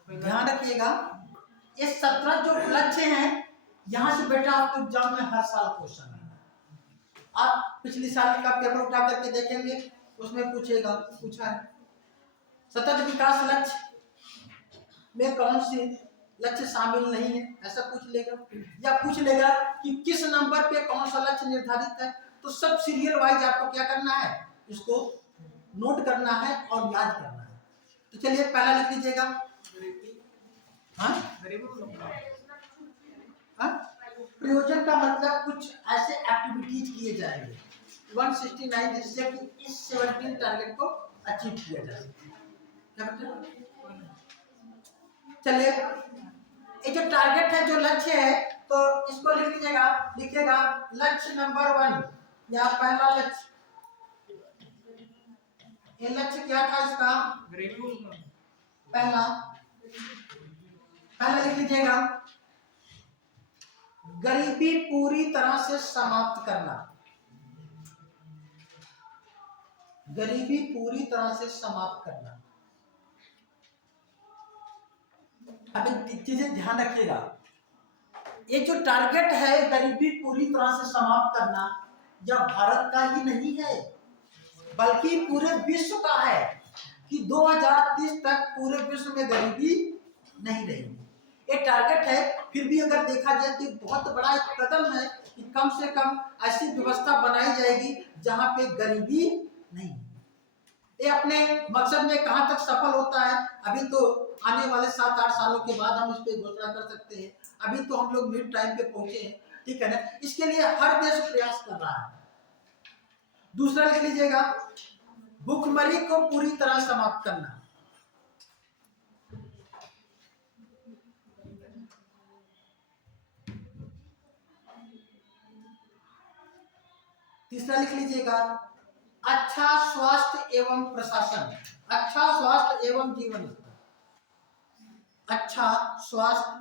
ध्यान रखिएगा, ये 17 जो लक्ष्य हैं, यहां से बेटा आपको एग्जाम में हर साल क्वेश्चन है। आप पिछली साल का पेपर उठा करके देखेंगे, उसमें पूछा है सतत विकास लक्ष्य में कौन से लक्ष्य शामिल नहीं है, ऐसा पूछ लेगा। या पूछ लेगा कि किस नंबर पे कौन सा लक्ष्य निर्धारित है। तो सब सीरियल वाइज आपको क्या करना है, इसको नोट करना है और याद करना है। तो चलिए पहला लिख लीजिएगा। प्रयोजन का मतलब कुछ ऐसे एक्टिविटीज किए जाएंगे 169 जिससे कि इस 17 टारगेट को अचीव किया जा सके। क्या बेटा? चलिए, ये जो टारगेट है, जो लक्ष्य है, तो इसको लिख लीजिएगा, लिखिएगा लक्ष्य नंबर 1 या पहला लक्ष्य। ये लक्ष्य क्या था इसका? पहला लिख लीजिएगा, गरीबी पूरी तरह से समाप्त करना। गरीबी पूरी तरह से समाप्त करना। अब एक चीजें ध्यान रखिएगा, ये जो टारगेट है गरीबी पूरी तरह से समाप्त करना, यह भारत का ही नहीं है, बल्कि पूरे विश्व का है कि 2030 तक पूरे विश्व में गरीबी नहीं रहेगी। ये टारगेट है, फिर भी अगर देखा जाए तो बहुत बड़ा एक कदम है कि कम से कम ऐसी व्यवस्था बनाई जाएगी जहां पे गरीबी नहीं। ये अपने मकसद में कहां तक सफल होता है, अभी तो आने वाले 7-8 सालों के बाद हम इस पे घोषणा कर सकते हैं। अभी तो हम लोग मिड टाइम पे पहुंचे हैं, ठीक है ना। इसके लिए हर देश प्रयास कर रहा है। दूसरा लिख लीजिएगा, भूखमरी को पूरी तरह समाप्त करना। तीसरा लिख लीजिएगा, अच्छा स्वास्थ्य एवं प्रशासन। अच्छा स्वास्थ्य एवं जीवन स्तर। अच्छा स्वास्थ्य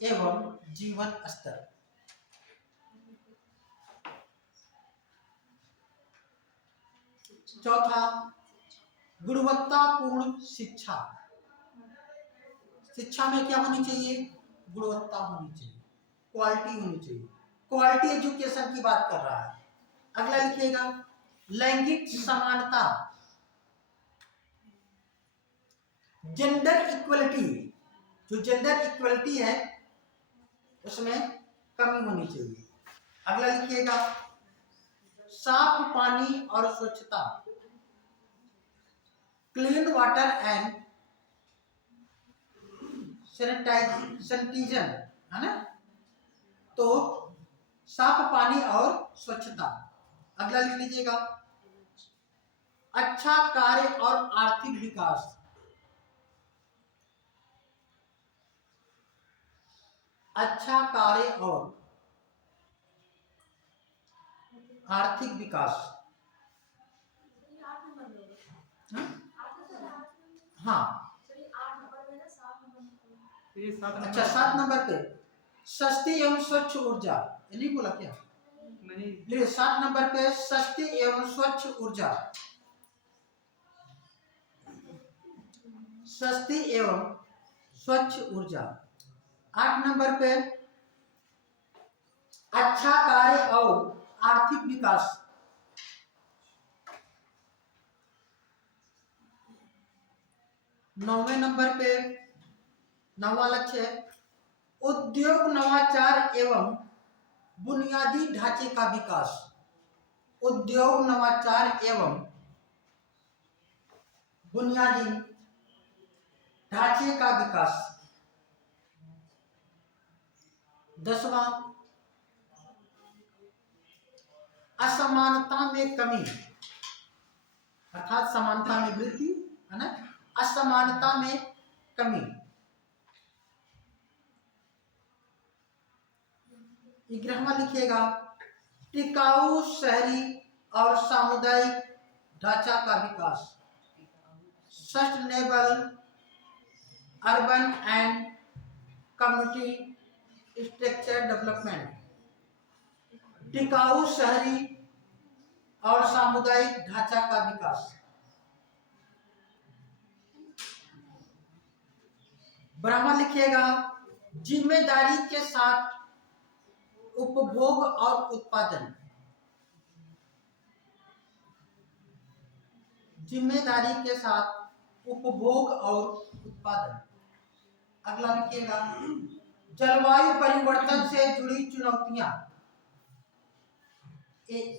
एवं जीवन स्तर। चौथा, गुणवत्तापूर्ण शिक्षा। शिक्षा में क्या होनी चाहिए? गुणवत्ता होनी चाहिए, क्वालिटी होनी चाहिए। क्वालिटी एजुकेशन की बात कर रहा है। अगला लिखिएगा, लैंगिक समानता, जेंडर इक्वलिटी। जो जेंडर इक्वलिटी है उसमें कमी होनी चाहिए। अगला लिखिएगा, साफ पानी और स्वच्छता, क्लीन वाटर एंड सैनिटाइजेशन, है ना। तो साफ पानी और स्वच्छता। अगला लिख लीजिएगा, अच्छा कार्य और आर्थिक विकास। अच्छा कार्य और आर्थिक विकास। हाँ, अच्छा 7 नंबर पे सस्ती एवं स्वच्छ ऊर्जा। ये नहीं बोला क्या? नहीं, 7 नंबर पे सस्ती एवं स्वच्छ ऊर्जा। सस्ती एवं स्वच्छ ऊर्जा। 8 नंबर पे अच्छा कार्य और आर्थिक विकास। 9वें नंबर पे 9वां लक्ष्य है उद्योग नवाचार एवं बुनियादी ढांचे का विकास। उद्योग नवाचार एवं बुनियादी ढांचे का विकास। 10वां, असमानता में कमी, अर्थात समानता में वृद्धि, है ना। असमानता में कमी। 11वां लिखिएगा, टिकाऊ शहरी और सामुदायिक ढांचा का विकास। Sustainable urban and community structure development. टिकाऊ शहरी और सामुदायिक ढांचा का विकास। 12वां लिखिएगा, जिम्मेदारी के साथ उपभोग और उत्पादन। जिम्मेदारी के साथ उपभोग और उत्पादन। अगला लिखिएगा, जलवायु परिवर्तन से जुड़ी चुनौतियां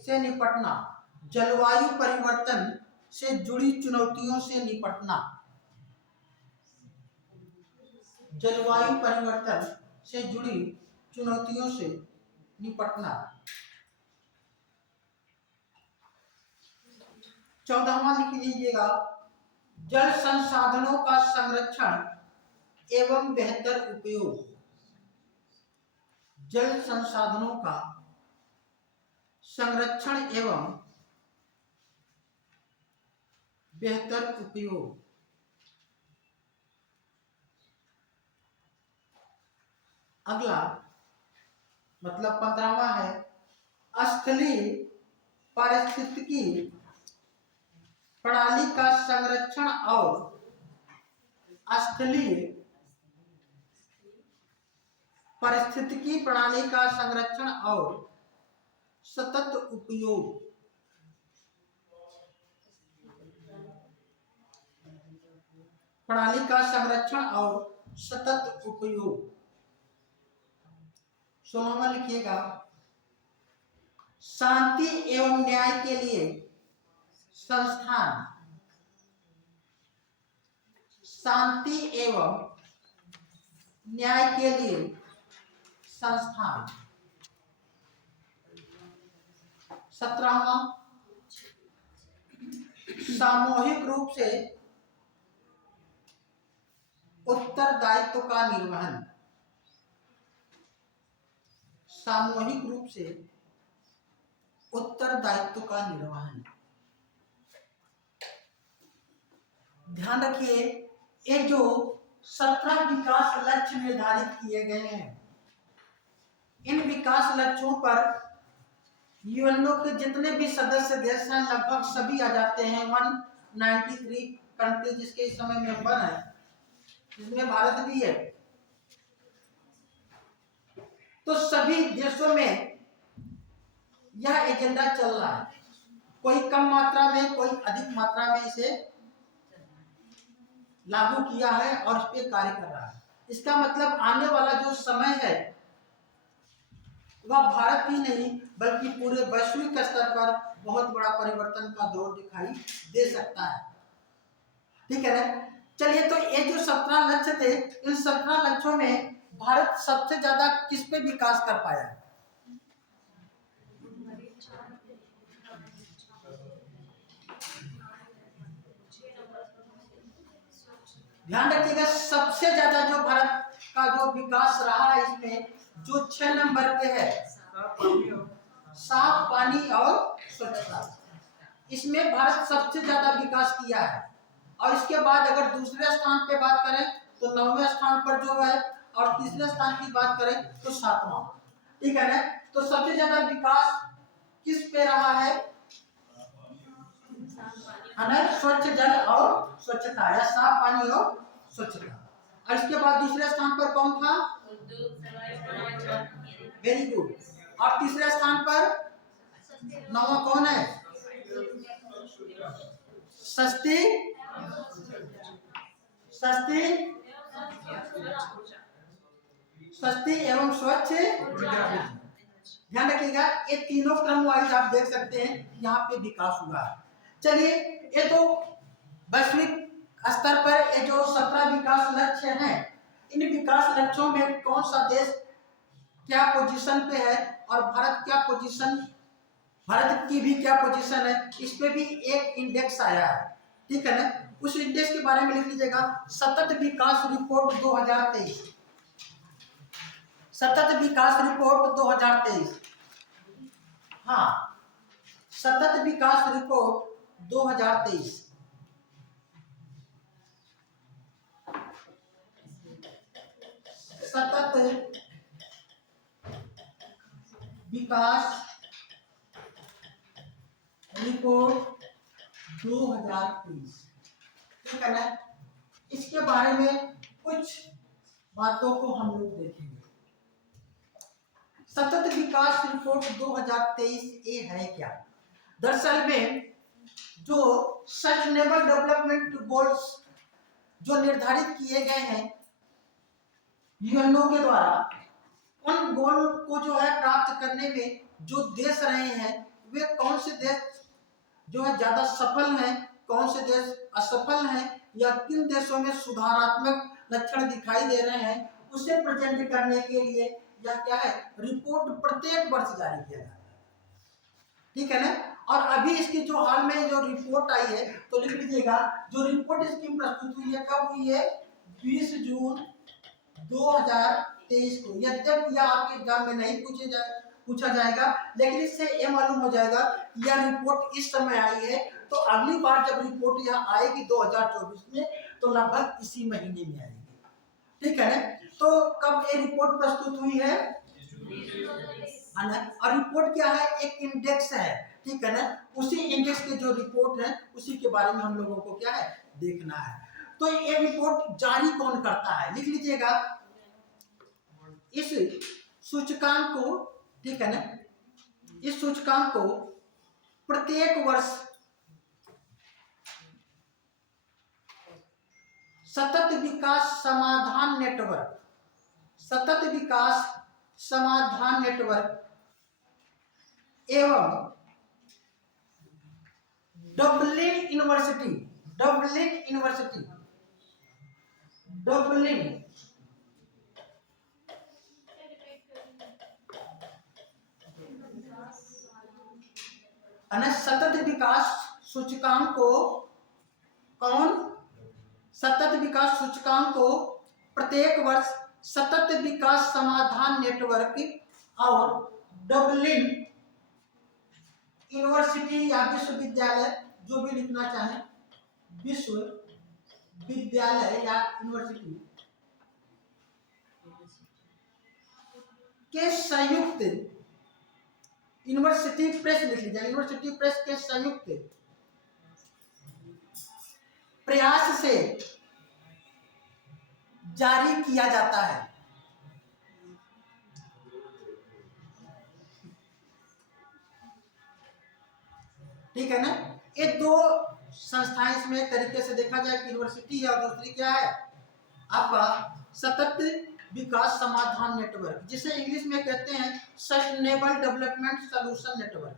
से निपटना। जलवायु परिवर्तन से जुड़ी चुनौतियों से निपटना। जलवायु परिवर्तन से जुड़ी चुनौतियों से निपटना। 14वां लिख लीजिएगा, जल संसाधनों का संरक्षण एवं बेहतर उपयोग। जल संसाधनों का संरक्षण एवं बेहतर उपयोग। अगला मतलब 15वां है, स्थलीय पारिस्थितिकी प्रणाली का संरक्षण और स्थलीय पारिस्थितिकी प्रणाली का संरक्षण और सतत उपयोग। प्रणाली का संरक्षण और सतत उपयोग। 16वां लिखिएगा, शांति एवं न्याय के लिए संस्थान। शांति एवं न्याय के लिए संस्थान। 17वां, सामूहिक रूप से उत्तरदायित्व का निर्वहन। सामूहिक रूप से उत्तरदायित्व का निर्वहन। ध्यान रखिए, ये जो 17 विकास लक्ष्य निर्धारित किए गए हैं, इन विकास लक्ष्यों पर यूएनओ के जितने भी सदस्य देश हैं लगभग सभी आ जाते हैं। 193 कंट्रीज इसके इस समय मेंबर हैं, जिसमें भारत भी है। तो सभी देशों में यह एजेंडा चल रहा है, कोई कम मात्रा में, कोई अधिक मात्रा में इसे लागू किया है और इस पे कार्य कर रहा है। इसका मतलब आने वाला जो समय है वह भारत ही नहीं बल्कि पूरे वैश्विक स्तर पर बहुत बड़ा परिवर्तन का दौर दिखाई दे सकता है। ठीक है ना? चलिए, तो ये जो 17 लक्ष्य थे, इन 17 लक्ष्यों में भारत सबसे ज्यादा किस पे विकास कर पाया? ध्यान रखिएगा, सबसे ज्यादा जो भारत का जो विकास रहा है इसमें जो 6 नंबर पे है, साफ पानी और स्वच्छता। इसमें भारत सबसे ज्यादा विकास किया है। और इसके बाद अगर दूसरे स्थान पे बात करें तो 9वें स्थान पर जो है, और तीसरे स्थान की बात करें तो 7वां। ठीक है ना? तो सबसे ज्यादा विकास किस पे रहा है? स्वच्छ जल और स्वच्छता, या साफ पानी और स्वच्छता। और इसके बाद दूसरे स्थान पर कौन था? Very good. और तीसरे स्थान पर 9वां कौन है? सस्ती एवं स्वच्छ। ध्यान रखिएगा, ये तीनों क्रम वाइज आप देख सकते हैं यहाँ पे विकास हुआ है। चलिए, ये तो वैश्विक स्तर पर ये जो 17 विकास लक्ष्य हैं, इन विकास लक्ष्यों में कौन सा देश क्या पोजीशन पे है और भारत क्या पोजीशन, भारत की भी क्या पोजीशन है, इस पे भी एक इंडेक्स आया है। ठीक है ना? उस इंडेक्स के बारे में लिख लीजिएगा, सतत विकास रिपोर्ट 2023। सतत विकास रिपोर्ट 2023। हाँ, सतत विकास रिपोर्ट 2023। सतत विकास रिपोर्ट 2023। ठीक है ना? इसके बारे में कुछ बातों को हम लोग देखेंगे। सतत विकास रिपोर्ट 2023 ये है क्या? दरअसल में जो सस्टेनेबल डेवलपमेंट गोल्स जो निर्धारित किए गए हैं यूएनओ के द्वारा, उन गोल को जो है प्राप्त करने में जो देश रहे हैं, वे कौन से देश जो है ज्यादा सफल हैं, कौन से देश असफल हैं, या किन देशों में सुधारात्मक लक्षण दिखाई दे रहे हैं, उसे प्रेजेंट करने के लिए यह क्या है, रिपोर्ट प्रत्येक वर्ष जारी किया जाता है। ठीक है ना। और अभी इसकी जो हाल में जो रिपोर्ट आई है तो लिख लीजिएगा, जो रिपोर्ट इसकी प्रस्तुत हुई है कब हुई है, 20 जून 2023 को। यद्यपि यह आपके एग्जाम में नहीं पूछा जाएगा, लेकिन इससे यह मालूम हो जाएगा कि यह रिपोर्ट इस समय आई है, तो अगली बार जब रिपोर्ट यह आएगी 2024 में तो लगभग इसी महीने में आएगी, ठीक है ना। तो कब ये रिपोर्ट प्रस्तुत हुई है, और रिपोर्ट क्या है, एक इंडेक्स है, ठीक है ना। उसी इंडेक्स के जो रिपोर्ट है उसी के बारे में हम लोगों को क्या है, देखना है। तो ये रिपोर्ट जारी कौन करता है, लिख लीजिएगा, इस सूचकांक को, ठीक है ना, इस सूचकांक को प्रत्येक वर्ष सतत विकास समाधान नेटवर्क, सतत विकास समाधान नेटवर्क एवं Dublin university, Dublin university, Dublin सतत विकास सूचकांक को, कौन, सतत विकास सूचकांक को प्रत्येक वर्ष सतत विकास समाधान नेटवर्क और डबलिन यूनिवर्सिटी या विश्वविद्यालय, जो भी लिखना चाहें, विश्वविद्यालय या यूनिवर्सिटी के संयुक्त, यूनिवर्सिटी प्रेस लिख लीजिए, यूनिवर्सिटी प्रेस के संयुक्त प्रयास से जारी किया जाता है। ठीक है ना। ये दो संस्थाएं इसमें एक तरीके से देखा जाए कि यूनिवर्सिटी है और दूसरी क्या है, आपका सतत विकास समाधान नेटवर्क, जिसे इंग्लिश में कहते हैं सस्टेनेबल डेवलपमेंट सॉल्यूशन नेटवर्क,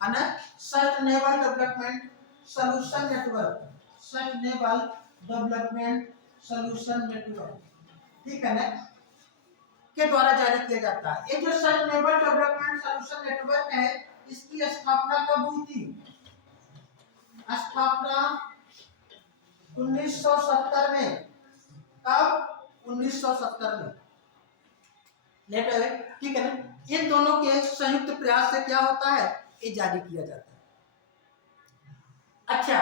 है ना। Sustainable development solution network, sustainable development solution network, ठीक है ना, के द्वारा जारी किया जाता है। ये जो सस्टेनेबल डेवलपमेंट सॉल्यूशन नेटवर्क है, इसकी स्थापना कब हुई थी, स्थापना 1970 में, कब, 1970 में, नेटवर्क, ठीक है ना। इन दोनों के संयुक्त प्रयास से क्या होता है, ये जारी किया जाता है। अच्छा,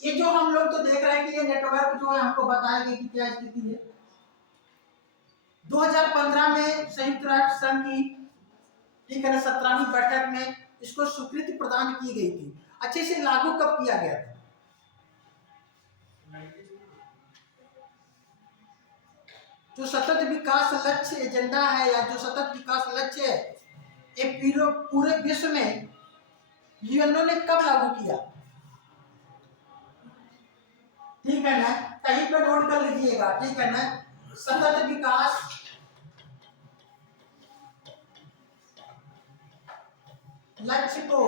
ये जो हम लोग तो देख रहे हैं कि ये नेटवर्क जो है हमको बताया गया कि क्या स्थिति है। 2015 में संयुक्त राष्ट्र संघ की, ठीक है ना, 17वीं बैठक में इसको स्वीकृति प्रदान की गई थी। अच्छे से लागू कब किया गया था, जो सतत विकास लक्ष्य एजेंडा है या जो सतत विकास लक्ष्य है, ये पूरे विश्व में यूएनओ ने कब लागू किया, ठीक है ना, कहीं पर नोट कर लीजिएगा, ठीक है ना। सतत विकास लक्ष्य को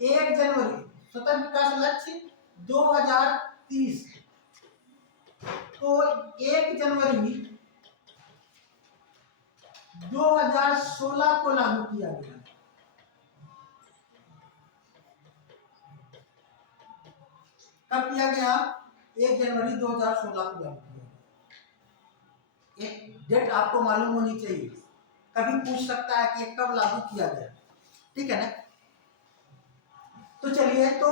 1 जनवरी, सतत विकास लक्ष्य 2030 तो 1 जनवरी 2016 को लागू किया गया। कब किया गया, 1 जनवरी 2016 को लागू किया गया। एक डेट आपको मालूम होनी चाहिए, कभी पूछ सकता है कि कब लागू किया गया, ठीक है ना। तो चलिए, तो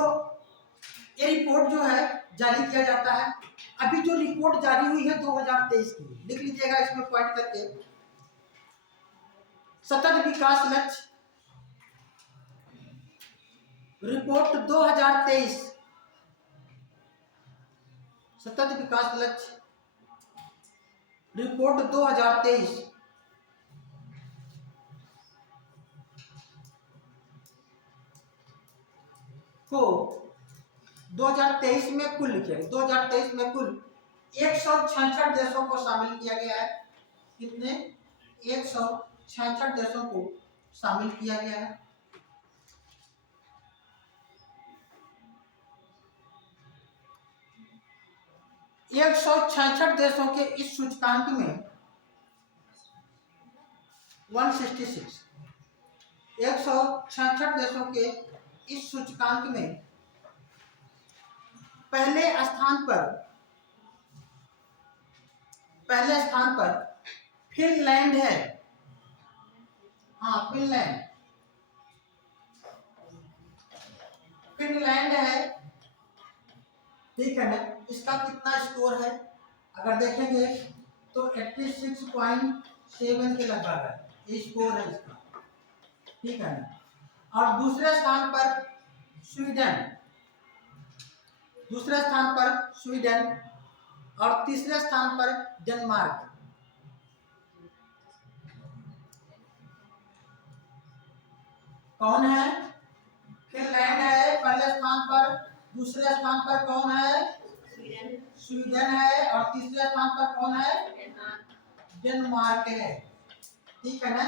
ये रिपोर्ट जो है जारी किया जाता है। अभी जो रिपोर्ट जारी हुई है 2023 की, लिख लीजिएगा इसमें पॉइंट करके, सतत विकास लक्ष्य रिपोर्ट 2023, सतत विकास लक्ष्य रिपोर्ट 2023 को 2023 में कुल लिखे, 2023 में कुल 166 देशों को शामिल किया गया है। कितने, 166 देशों को शामिल किया गया है। एक 166 देशों के इस सूचकांक में 166 166 देशों के इस सूचकांक में पहले स्थान पर फिनलैंड है। हाँ, फिनलैंड है, ठीक है ना। इसका कितना स्कोर है अगर देखेंगे तो 86.7 के लगभग है, ये स्कोर है इसका, ठीक है ना। और दूसरे स्थान पर स्वीडन और तीसरे स्थान पर डेनमार्क। कौन है? फिनलैंड है पहले स्थान पर, दूसरे स्थान पर कौन है? स्वीडन है, और तीसरे स्थान पर कौन है? डेनमार्क है, ठीक है ना।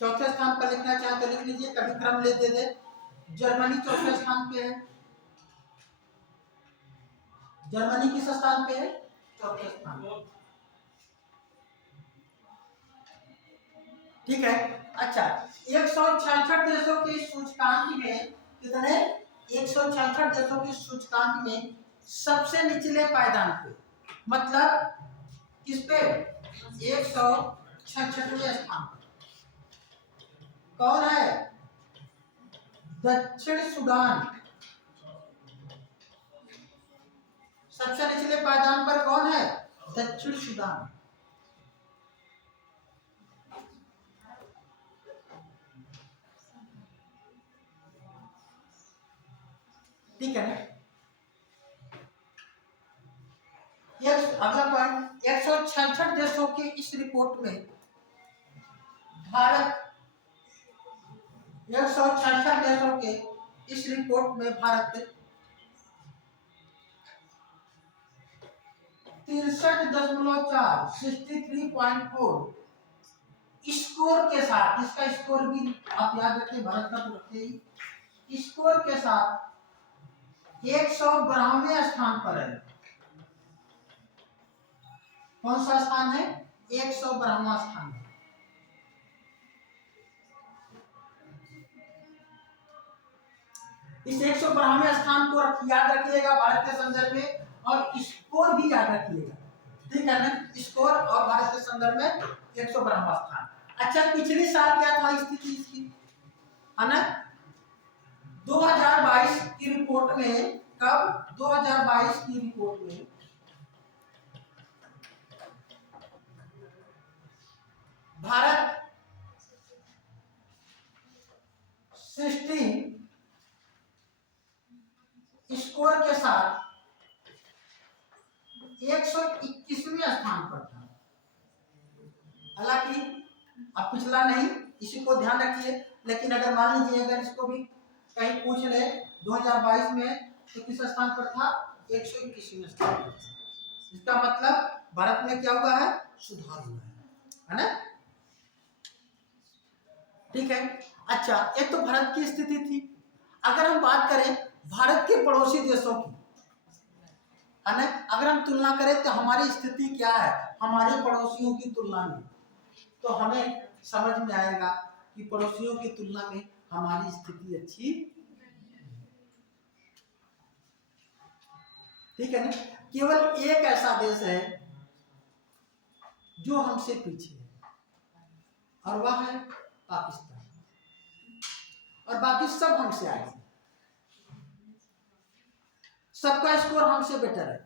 चौथे स्थान पर लिखना चाहे तो लिख लीजिए, कभी क्रम ले दे। जर्मनी चौथे स्थान पे है। जर्मनी किस स्थान पे है? चौथे स्थान, ठीक है। अच्छा, 166 देशों के सूचकांक में कितने? 166 देशों के सूचकांक में सबसे निचले पायदान पे, मतलब किस पे? 166वें स्थान पर कौन है? दक्षिण सूडान। सबसे निचले पायदान पर कौन है? दक्षिण सूडान। ठीक है ना। अगला पॉइंट, 166 देशों की इस रिपोर्ट में भारत 166 देशों के इस रिपोर्ट में भारत 63.4 63.4 स्कोर के साथ, इसका स्कोर भी आप याद रखिए, भारत का तो रखते ही, स्कोर के साथ 112वें स्थान पर है। कौन सा स्थान है? 112वां स्थान है। इस 112वें स्थान को याद रखिएगा भारत के संदर्भ में, और स्कोर भी याद रखिएगा, ठीक है ना। स्कोर और भारत के संदर्भ में 112वां स्थान। अच्छा, पिछले साल क्या था स्थिति इसकी, है ना? 2022 की रिपोर्ट में, कब? 2022 की रिपोर्ट में भारत 16 स्कोर के साथ 121वें स्थान पर था। हालांकि अब पिछला नहीं, इसी को ध्यान रखिए। लेकिन अगर मान लीजिए अगर इसको भी कहीं पूछ ले 2022 में तो किस स्थान पर था? 121वें स्थान पर। इसका मतलब भारत में क्या हुआ है? सुधार हुआ है ना, ठीक है। अच्छा, ये तो भारत की स्थिति थी। अगर हम बात करें भारत के पड़ोसी देशों की, है ना, अगर हम तुलना करें तो हमारी स्थिति क्या है हमारे पड़ोसियों की तुलना में, तो हमें समझ में आएगा कि पड़ोसियों की तुलना में हमारी स्थिति अच्छी, ठीक है ना। केवल एक ऐसा देश है जो हमसे पीछे है, और वह है पाकिस्तान, और बाकी सब हमसे आगे। सबका स्कोर हमसे बेटर है।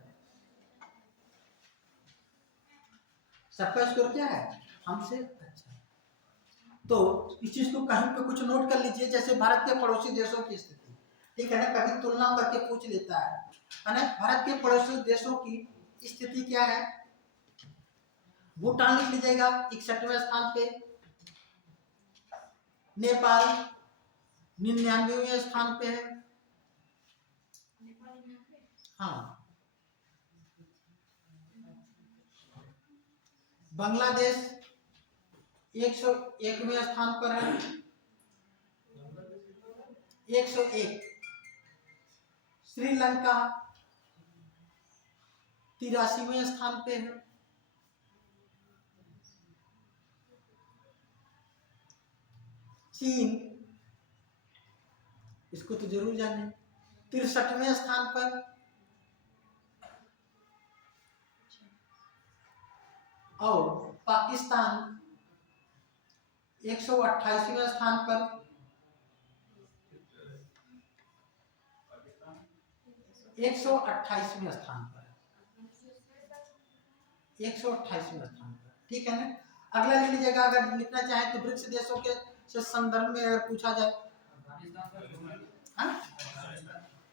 सबका स्कोर क्या है? हमसे अच्छा। तो इस चीज को कहीं पे कुछ नोट कर लीजिए, जैसे भारत के पड़ोसी देशों की स्थिति, ठीक है ना, कभी तुलना करके पूछ लेता है ना। भारत के पड़ोसी देशों की स्थिति क्या है? भूटान लिख लीजिएगा 61वें स्थान पे, नेपाल 99वें स्थान पे है, हाँ। बांग्लादेश 101वें स्थान पर है, 101। श्रीलंका 83वें स्थान पे है, चीन, इसको तो जरूर जाने, 63वें स्थान पर। और पाकिस्तान 128वें स्थान पर। 128वें स्थान पर, 128वें स्थान पर, ठीक है ना। अगला लिख लीजिएगा, अगर लिखना चाहे तो ब्रिक्स देशों के से संदर्भ में अगर पूछा जाए,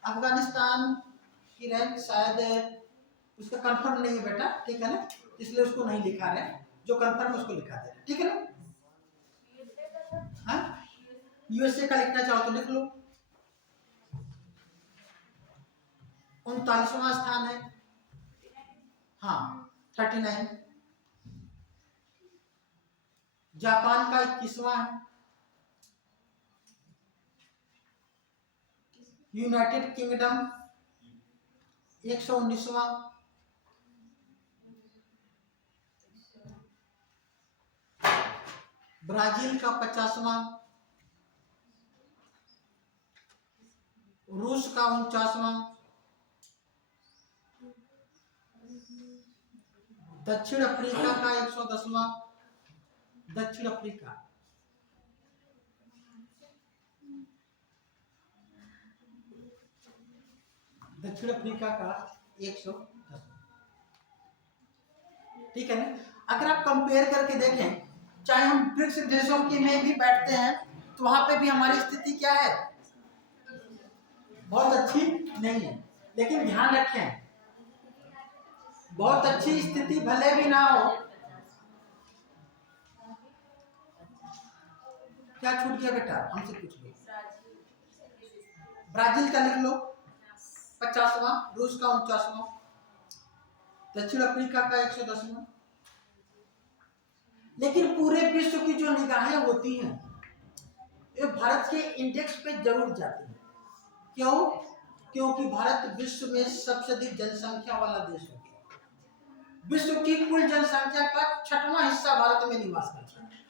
अफगानिस्तान की रैंक शायद उसका कंफर्म नहीं है बेटा, ठीक है ना, इसलिए उसको नहीं लिखा रहे, जो कंफर्म है उसको लिखा दे रहे, ठीक है ना। यूएसए का लिखना चाहो तो लिख लो, 39वां स्थान है, हाँ 39। जापान का 21वां है। United kingdom 119वां। ब्राजील का 50वां। रूस का 49वां। दक्षिण अफ्रीका का 110वां। दक्षिण अफ्रीका, दक्षिण अफ्रीका का 110, ठीक है ना। अगर आप कंपेयर करके देखें, चाहे हम ब्रिक्स देशों के में भी बैठते हैं तो वहां पे भी हमारी स्थिति क्या है, बहुत अच्छी नहीं है। लेकिन ध्यान रखें, बहुत अच्छी स्थिति भले भी ना हो, क्या छूट गया बेटा, हमसे पूछ लो। ब्राजील का लिख लो 50वां, रूस का 49वां, दक्षिण अफ्रीका का 110वां। लेकिन पूरे विश्व की जो निगाहें होती हैं ये भारत के इंडेक्स पे जरूर जाती है। क्यों? क्योंकि भारत विश्व में सबसे अधिक जनसंख्या वाला देश हो गया। विश्व की कुल जनसंख्या का 6वां हिस्सा भारत में निवास करता है।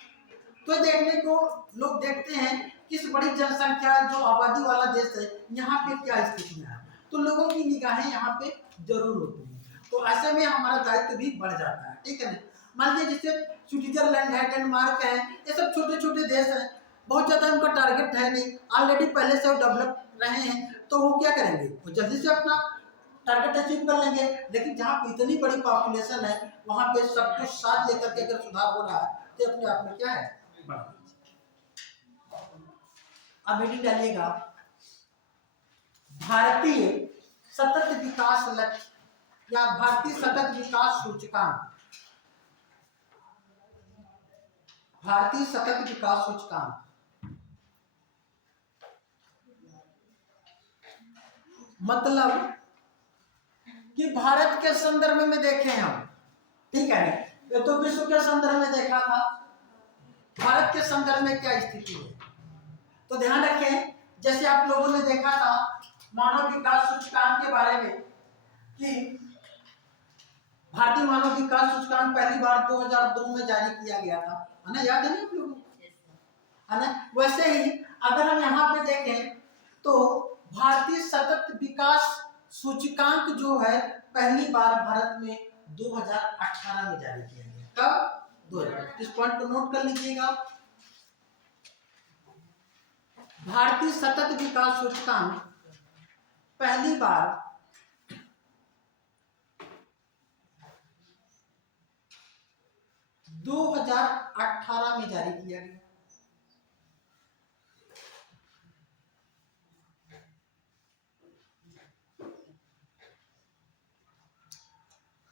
तो देखने को लोग देखते हैं किस बड़ी जनसंख्या जो आबादी वाला देश है यहाँ पे क्या स्थिति है, तो लोगों की निगाहें यहाँ पे जरूर होती है। तो ऐसे में हमारा दायित्व भी बढ़ जाता है, ठीक है ना। मान लीजिए जैसे स्विट्जरलैंड है, डेनमार्क है, ये सब छोटे छोटे देश हैं, बहुत ज्यादा उनका टारगेट है नहीं, ऑलरेडी पहले से डेवलप रहे हैं, तो वो क्या करेंगे, वो जल्दी से अपना टारगेट अचीव कर लेंगे। लेकिन जहाँ पे इतनी बड़ी पॉपुलेशन है वहां पे सब कुछ साथ लेकर के अगर सुधार हो रहा है तो अपने आप में क्या है, अब हेडिंग डालिएगा, भारतीय सतत विकास लक्ष्य या भारतीय सतत विकास सूचकांक। भारतीय सतत विकास सूचकांक मतलब कि भारत के संदर्भ में देखें हम, ठीक है, ये तो विश्व के संदर्भ में देखा था, भारत के संदर्भ में क्या स्थिति है। तो ध्यान रखें, जैसे आप लोगों ने देखा था मानव विकास सूचकांक के बारे में कि भारतीय मानव विकास सूचकांक पहली बार 2002 में जारी किया गया था, है ना, याद है ना आप लोगों को, है ना। वैसे ही अगर हम यहाँ पे देखें तो भारतीय सतत विकास सूचकांक जो है पहली बार भारत में 2018 में जारी किया गया। कब? 2000। इस पॉइंट को नोट कर लीजिएगा, भारतीय सतत विकास सूचकांक पहली बार 2018 में जारी किया गया।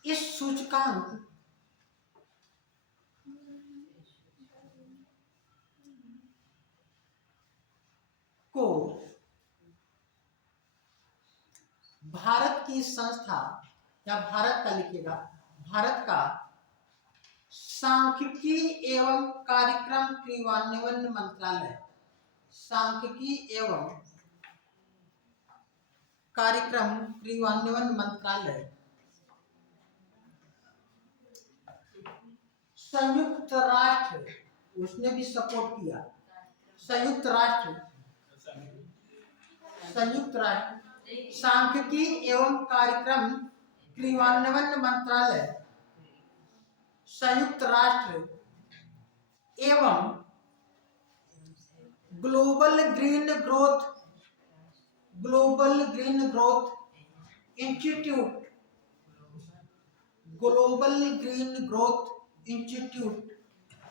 इस सूचकांक को भारत की संस्था या भारत का लिखिएगा, भारत का सांख्यिकी एवं कार्यक्रम क्रियान्वयन मंत्रालय, सांख्यिकी एवं कार्यक्रम क्रियान्वयन मंत्रालय संयुक्त राष्ट्र, उसने भी सपोर्ट किया, संयुक्त राष्ट्र सांख्यिकी एवं कार्यक्रम क्रियान्वयन मंत्रालय संयुक्त राष्ट्र एवं ग्लोबल ग्रीन ग्रोथ इंस्टीट्यूट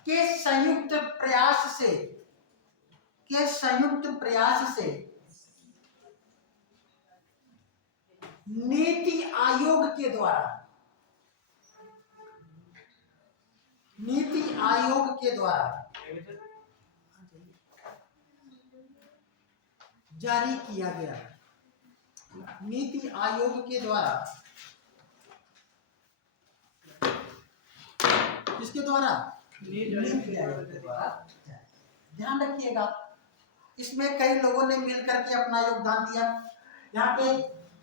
के संयुक्त प्रयास से नीति आयोग के द्वारा जारी किया गया। नीति आयोग के द्वारा किसके द्वारा? नीति आयोग के द्वारा। ध्यान रखिएगा, इसमें कई लोगों ने मिलकर के अपना योगदान दिया। यहाँ पे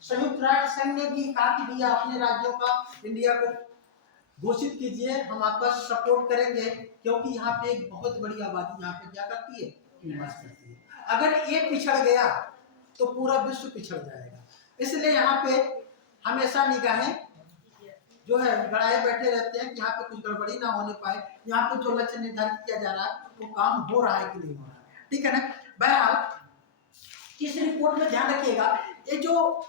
संयुक्त राष्ट्र संघ ने भी कहा कि भैया अपने राज्यों का, इंडिया को घोषित कीजिए, हम आपका सपोर्ट करेंगे, क्योंकि यहाँ पे एक बहुत बड़ी आबादी यहाँ पे क्या करती है? निवास करती है। अगर ये पिछड़ गया तो पूरा विश्व पिछड़ जाएगा। इसलिए यहाँ पे हमेशा निगाहें जो है गड़ाए बैठे रहते हैं कि यहाँ पे कुछ गड़बड़ी ना होने पाए। यहाँ पे जो लक्ष्य निर्धारित किया जा रहा है वो काम हो रहा है कि नहीं हो रहा है, ठीक है ना। बहरहाल इस रिपोर्ट में ध्यान रखिएगा, ये जो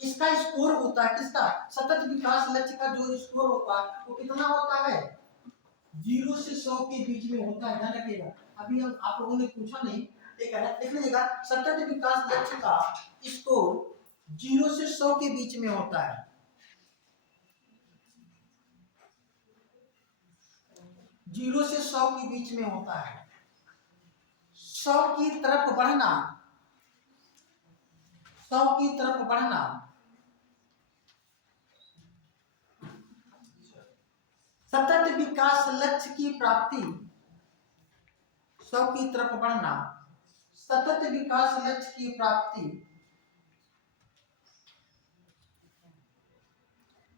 इसका स्कोर होता है, किसका? सतत विकास लक्ष्य का जो स्कोर होता है वो कितना होता है? 0 से 100 के बीच में होता है। ध्यान रखिएगा, अभी हम आप लोगों ने पूछा नहीं, ठीक है ना। देख लीजिएगा, सतत विकास लक्ष्य का स्कोर 0 से 100 के बीच में होता है। 0 से 100 के बीच में होता है। 100 की तरफ बढ़ना, 100 की तरफ बढ़ना सतत विकास लक्ष्य की प्राप्ति, 100 की तरफ बढ़ना सतत विकास लक्ष्य की प्राप्ति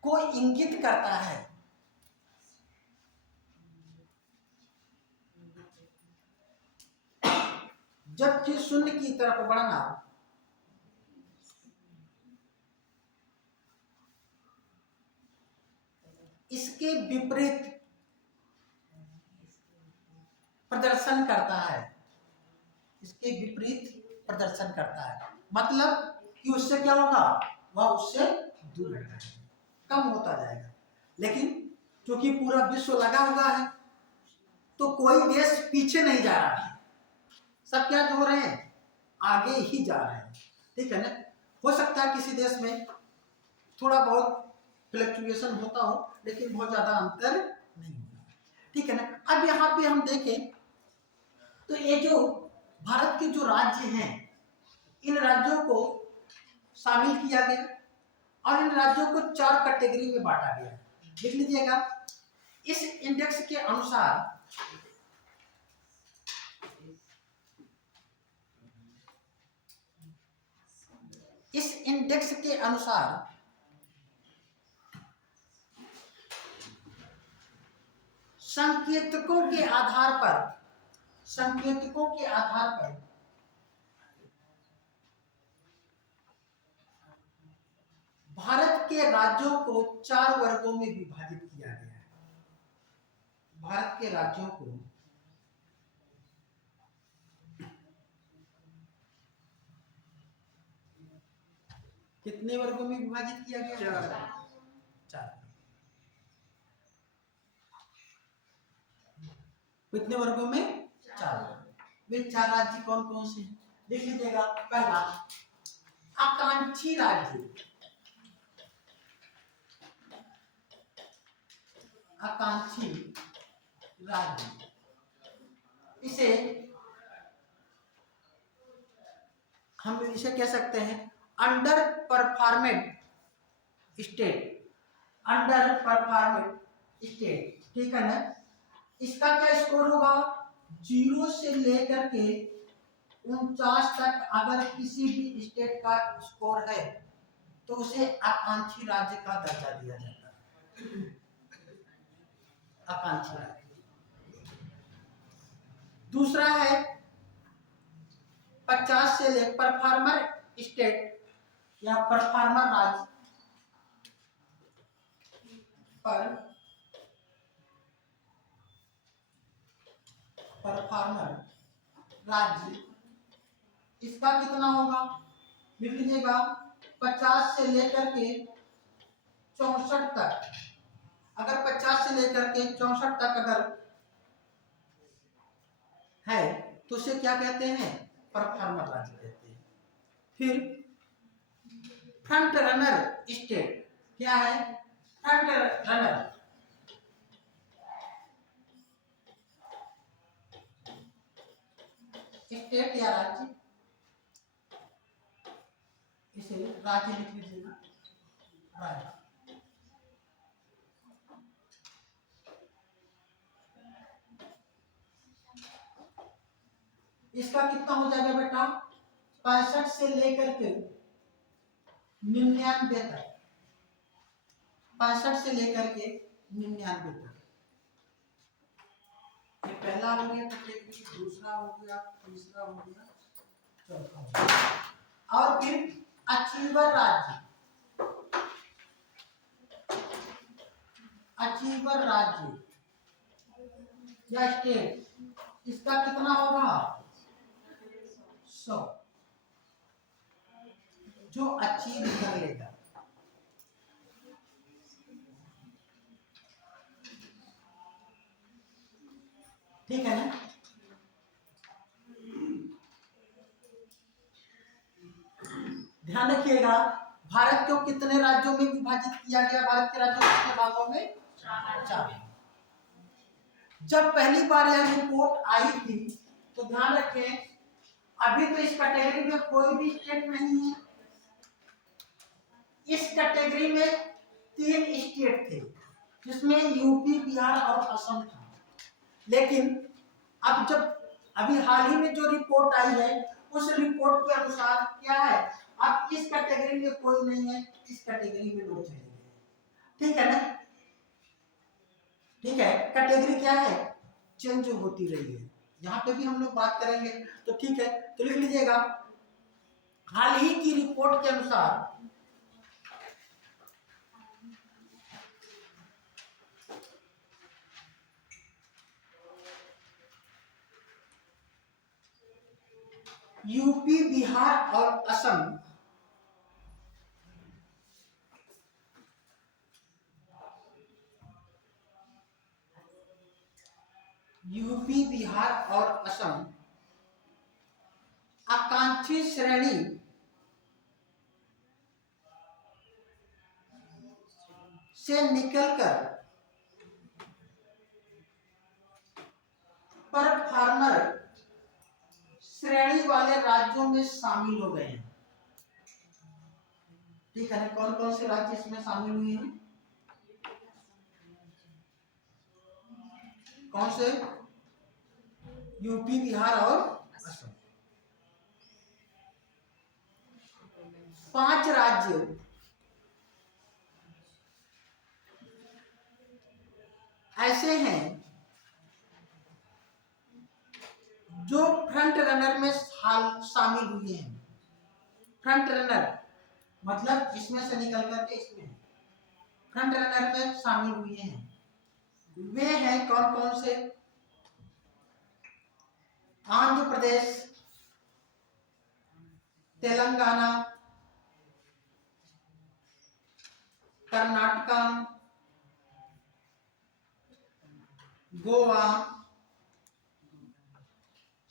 को इंगित करता है। जबकि 0 की तरफ बढ़ना इसके विपरीत प्रदर्शन करता है। इसके विपरीत प्रदर्शन करता है, मतलब कि उससे क्या होगा? वह उससे दूर हट जाएगा, कम होता जाएगा। लेकिन क्योंकि पूरा विश्व लगा हुआ है तो कोई देश पीछे नहीं जा रहा है, सब क्या हो रहे हैं? आगे ही जा रहे हैं, ठीक है ना। हो सकता है किसी देश में थोड़ा बहुत फ्लक्चुएशन होता हो, लेकिन बहुत ज्यादा अंतर नहीं होता, ठीक है ना। अब यहाँ पे हम देखें तो ये जो भारत के जो राज्य हैं, इन राज्यों को शामिल किया गया और इन राज्यों को 4 कैटेगरी में बांटा गया। देख लीजिएगा, इस इंडेक्स के अनुसार संकेतकों के आधार पर भारत के राज्यों को 4 वर्गों में विभाजित किया गया है। भारत के राज्यों को कितने वर्गों में विभाजित किया गया? 4। कितने वर्गों में? 4। वे 4 राज्य कौन कौन से हैं? देख लीजिएगा, पहला आकांक्षी राज्य, आकांक्षी राज्य, इसे हम इसे कह सकते हैं under performant state, under performant state, ठीक है ना। इसका क्या स्कोर होगा? 0 से लेकर के 49 तक अगर किसी भी स्टेट का स्कोर है तो उसे आकांक्षी राज्य का दर्जा दिया जाता है। आकांक्षी राज्य। दूसरा है 50 से ले परफॉर्मर स्टेट या परफॉर्मर राज्य परफॉर्मर राज्य, इसका कितना होगा लिख लीजिएगा। 50 से लेकर के 64 तक, अगर 50 से लेकर के 64 तक अगर है तो उसे क्या कहते हैं, परफॉर्मर राज्य कहते हैं। फिर फ्रंट रनर स्टेट क्या है, फ्रंट रनर स्टेट या राज्य, इसे राज्य लिख लीजिएगा, राज्य। इसका कितना हो जाएगा बेटा, 65 से लेकर के 99 तक, 65 से लेकर के 99 तक। ये पहला हो गया, दूसरा हो गया, तीसरा हो गया, चौथा हो गया। और फिर अचीवर राज्य, अचीवर राज्य या स्टेट, इसका कितना होगा 100, जो अचीव कर लेगा। ठीक है ना। ध्यान रखिएगा, भारत को कितने राज्यों में विभाजित किया गया, भारत के राज्यों को कितने भागों में, 4। जब पहली बार यह रिपोर्ट आई थी तो ध्यान रखें, अभी तो इस कैटेगरी में कोई भी स्टेट नहीं है। इस कैटेगरी में 3 स्टेट थे, जिसमें यूपी, बिहार और असम था। लेकिन अब जब अभी हाल ही में जो रिपोर्ट आई है, उस रिपोर्ट के अनुसार क्या है, अब इस कैटेगरी में कोई नहीं है, इस कैटेगरी में लोग चले गए। ठीक है ना, ठीक है। कैटेगरी क्या है, चेंज होती रही है। यहाँ पे भी हम लोग बात करेंगे तो ठीक है, तो लिख लीजिएगा, हाल ही की रिपोर्ट के अनुसार यूपी, बिहार और असम यूपी, बिहार और असम आकांक्षी श्रेणी से निकलकर परफॉर्मर श्रेणी वाले राज्यों में शामिल हो गए हैं। ठीक है, कौन कौन से राज्य इसमें शामिल हुए हैं, कौन से, यूपी, बिहार और असम। 5 राज्य ऐसे हैं जो फ्रंट रनर में शामिल हुए हैं। फ्रंट रनर मतलब इसमें से निकल करके इसमें फ्रंट रनर में शामिल हुए हैं। वे हैं कौन कौन से, आंध्र प्रदेश, तेलंगाना, कर्नाटका, गोवा,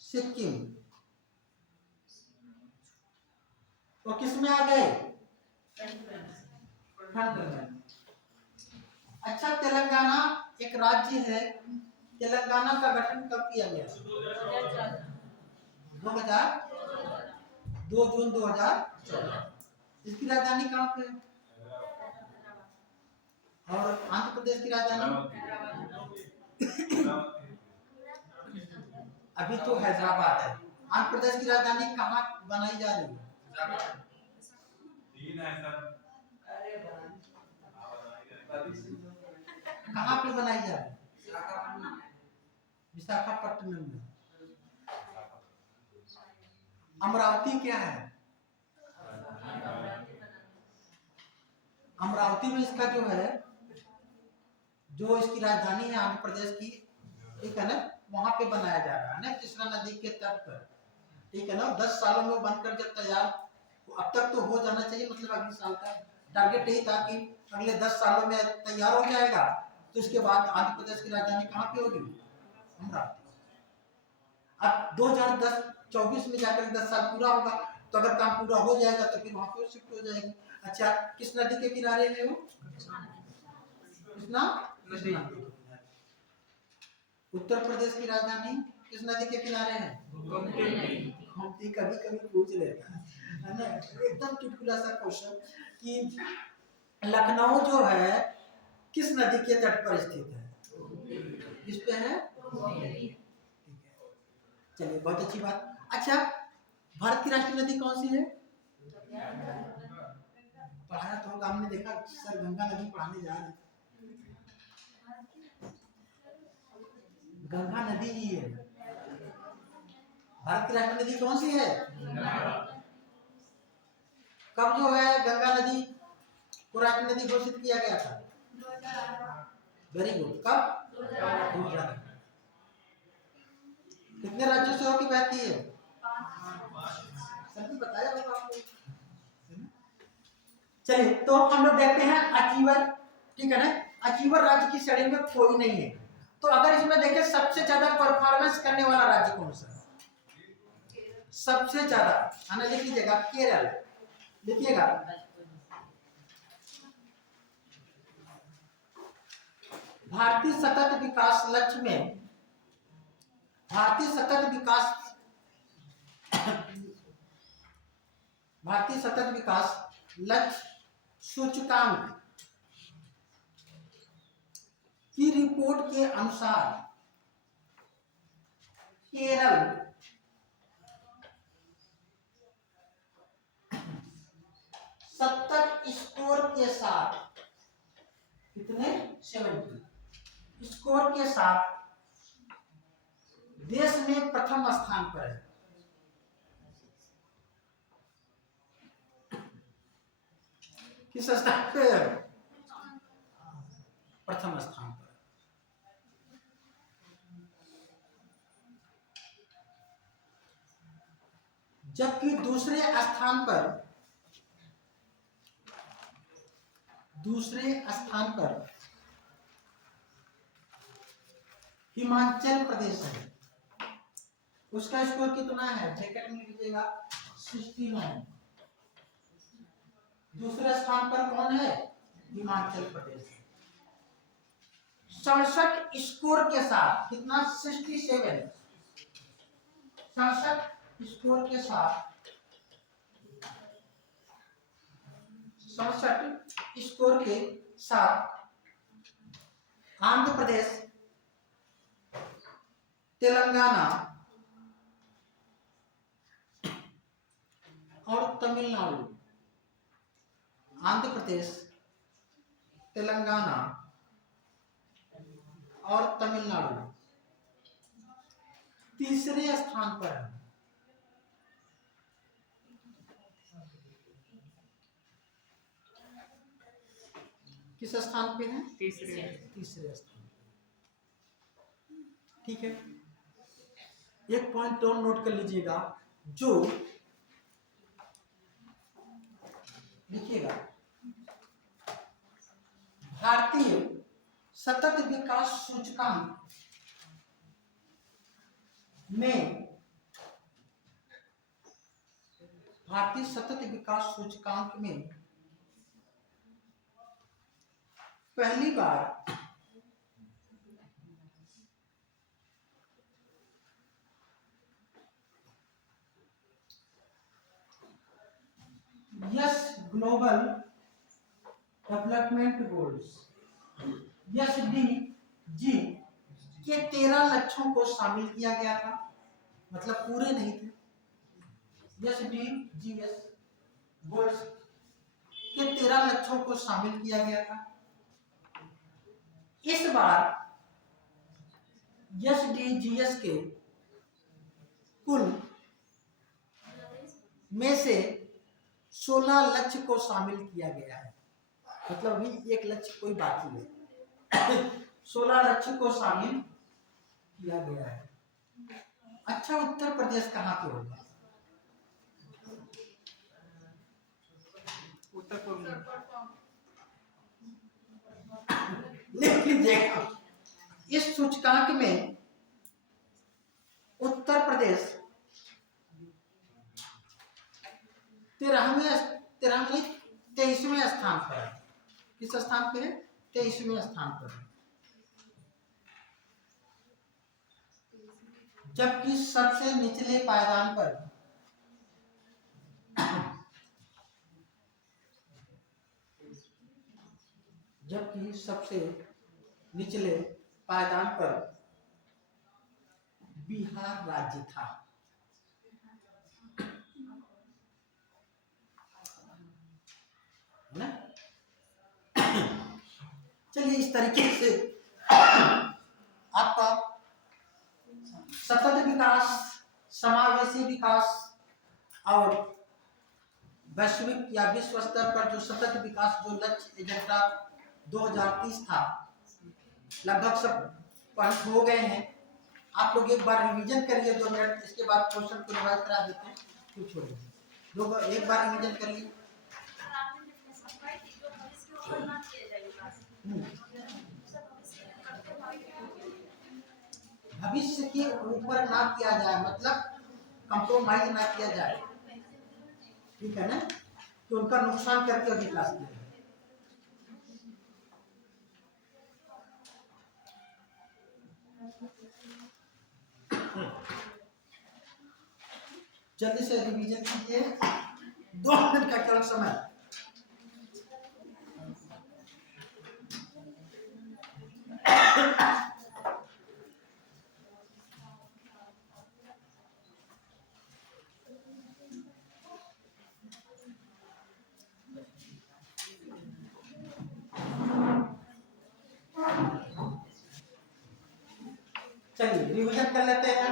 सिक्किम। तो किसमें आ गए, फ्रंट रनर। अच्छा, तेलंगाना एक राज्य है, तेलंगाना का गठन कब किया गया, 2 जून 2014। इसकी राजधानी कहाँ पे है, और आंध्र प्रदेश की राजधानी अभी तो हैदराबाद है। आंध्र प्रदेश की राजधानी कहाँ बनाई जा रही है, कहाँ पे बनाई जा रही है, विशाखापट्टनम में। अमरावती क्या है? अमरावती में इसका जो है, जो इसकी राजधानी है आंध्र प्रदेश की, ठीक है ना, वहां पे बनाया जा रहा है ना, कृष्णा नदी के तट पर, ठीक है ना। 10 सालों में बनकर जब तैयार, अब तक तो हो जाना चाहिए, मतलब अगले साल का टारगेट यही था कि अगले 10 सालों में तैयार हो जाएगा। तो इसके बाद आंध्र प्रदेश की राजधानी कहाँ पे होगी? अमरावती। अब 2024 में जाकर 10 साल पूरा होगा, तो अगर काम पूरा हो जाएगा तो फिर वहां पर शिफ्ट हो जाएगी। अच्छा, किस नदी के किनारे है वो? कृष्णा नदी। उत्तर प्रदेश की राजधानी किस नदी के किनारे है? गोमती। कभी कभी पूछ लेता है ना, एकदम चुटकुला सा क्वेश्चन कि लखनऊ जो है किस नदी के तट पर स्थित है? किस पे है? चलिए, बहुत अच्छी बात। अच्छा, भारत की राष्ट्रीय नदी कौन सी है? पढ़ाया तो होगा, हमने देखा सर गंगा नदी पढ़ाने जा रहे थे। गंगा नदी ही है। भारत की राष्ट्रीय नदी कौन सी है? कब जो है गंगा नदी को राष्ट्रीय नदी घोषित किया गया था? Very good. कब? 2000। कितने राज्यों से होकर बहती है? सर बताया होगा आपको। चलिए, तो हम लोग देखते हैं अचीवर, ठीक है ना। अचीवर राज्य की श्रेणी में कोई नहीं है, तो अगर इसमें देखें सबसे ज्यादा परफॉर्मेंस करने वाला राज्य कौन सा है? सबसे ज्यादा, है ना, लिख लीजिएगा केरल, लिखिएगा। भारतीय सतत विकास लक्ष्य में, भारतीय सतत विकास लक्ष्य सूचकांक की रिपोर्ट के अनुसार केरल 70 स्कोर के साथ, कितने? 70 स्कोर के साथ देश में प्रथम स्थान पर है। किस स्थान पे? प्रथम स्थान पर। जबकि दूसरे स्थान पर हिमाचल प्रदेश है। उसका स्कोर कितना है? ब्रैकेट में लीजिएगा 69। दूसरे स्थान पर कौन है? हिमाचल प्रदेश। 67 स्कोर के साथ, कितना? 67। 67 स्कोर के साथ, 67 स्कोर के साथ आंध्र प्रदेश, तेलंगाना और तमिलनाडु, आंध्र प्रदेश, तेलंगाना और तमिलनाडु तीसरे स्थान पर है। किस स्थान पे है? तीसरे स्थान। ठीक है, एक पॉइंट और नोट कर लीजिएगा, जो लिखिएगा, भारतीय सतत विकास सूचकांक में, भारतीय सतत विकास सूचकांक में पहली बार yes global development goals, SDG के 13 लक्ष्यों को शामिल किया गया था, मतलब पूरे नहीं थे। SDGs गोल्स के 13 लक्ष्यों को शामिल किया गया था। इस बार SDGs के कुल में से 16 लक्ष्य को शामिल किया गया है। मतलब अभी एक लक्ष्य कोई बाकी है। 16 लक्ष्य को शामिल किया गया है। अच्छा, उत्तर प्रदेश कहाँ पे होगा? उत्तर प्रदेश लिख लीजिएगा। इस सूचकांक में उत्तर प्रदेश 23वें स्थान पर है। किस स्थान पे है? 23वें स्थान पर है। जबकि सबसे निचले पायदान पर बिहार राज्य था। ना? चलिए, इस तरीके से आपका सतत विकास, समावेशी विकास और वैश्विक या विश्व स्तर पर जो सतत विकास जो लक्ष्य एजेंडा 2030 था, लगभग सब पॉइंट हो गए हैं। आप लोग एक बार रिवीजन करिए 2 मिनट, इसके बाद क्वेश्चन को रिवाइज करा देते हैं, फिर छोड़िए। एक बार रिवीजन करिए। भविष्य के ऊपर ना किया जाए, मतलब कंप्रोमाइज ना किया जाए, ठीक है ना, कि उनका नुकसान करके विकास किया जाए। जल्दी से रिवीजन कीजिए, 2 मिनट का केवल समय। चलिए रिवीजन कर लेते हैं।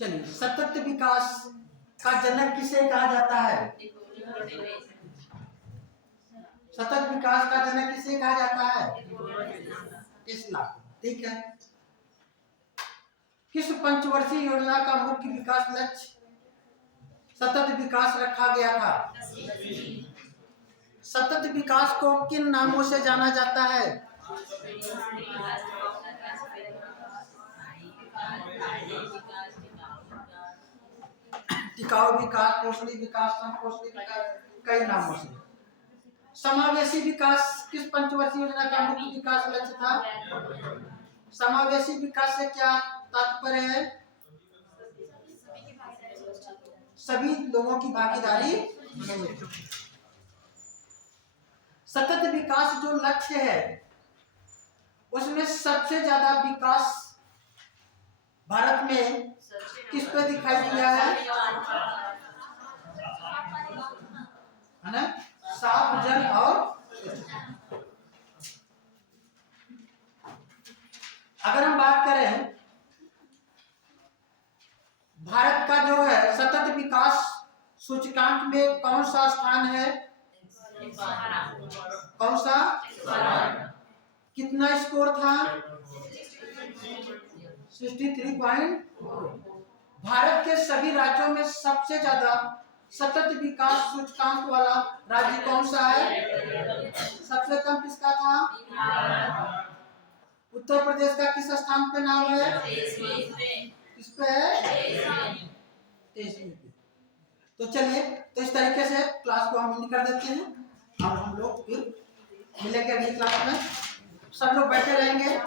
चलिए, सतत विकास का जनक किसे कहा जाता है? सतत विकास का जनक किसे कहा जाता है? टेस्ला। ठीक है। किस पंचवर्षीय योजना का मुख्य विकास लक्ष्य सतत विकास रखा गया था? सतत विकास को किन नामों से जाना जाता है? टिकाऊ विकास, कौशली विकास, समकौशली विकास, कई नामों से। समावेशी विकास किस पंचवर्षीय योजना का मुख्य विकास लक्ष्य था? समावेशी विकास से क्या तात्पर्य है? सभी लोगों की भागीदारी। सतत विकास जो लक्ष्य है उसमें सबसे ज्यादा विकास भारत में किस पे दिखाई दिया है ना? साफ जल और अगर हम बात करें भारत का जो है सतत विकास सूचकांक में कौन सा स्थान है? कौन सा? कितना स्कोर था? 63.4। भारत के सभी राज्यों में सबसे ज्यादा सतत विकास सूचकांक वाला राज्य कौन सा है? सबसे कम किसका था? उत्तर प्रदेश का किस स्थान पे नाम है? किस पे है? 23वें पे। तो चलिए, तो इस तरीके से क्लास को हम एंड कर देते हैं और हम लोग फिर मिलेंगे अगली क्लास में। सब लोग बैठे रहेंगे।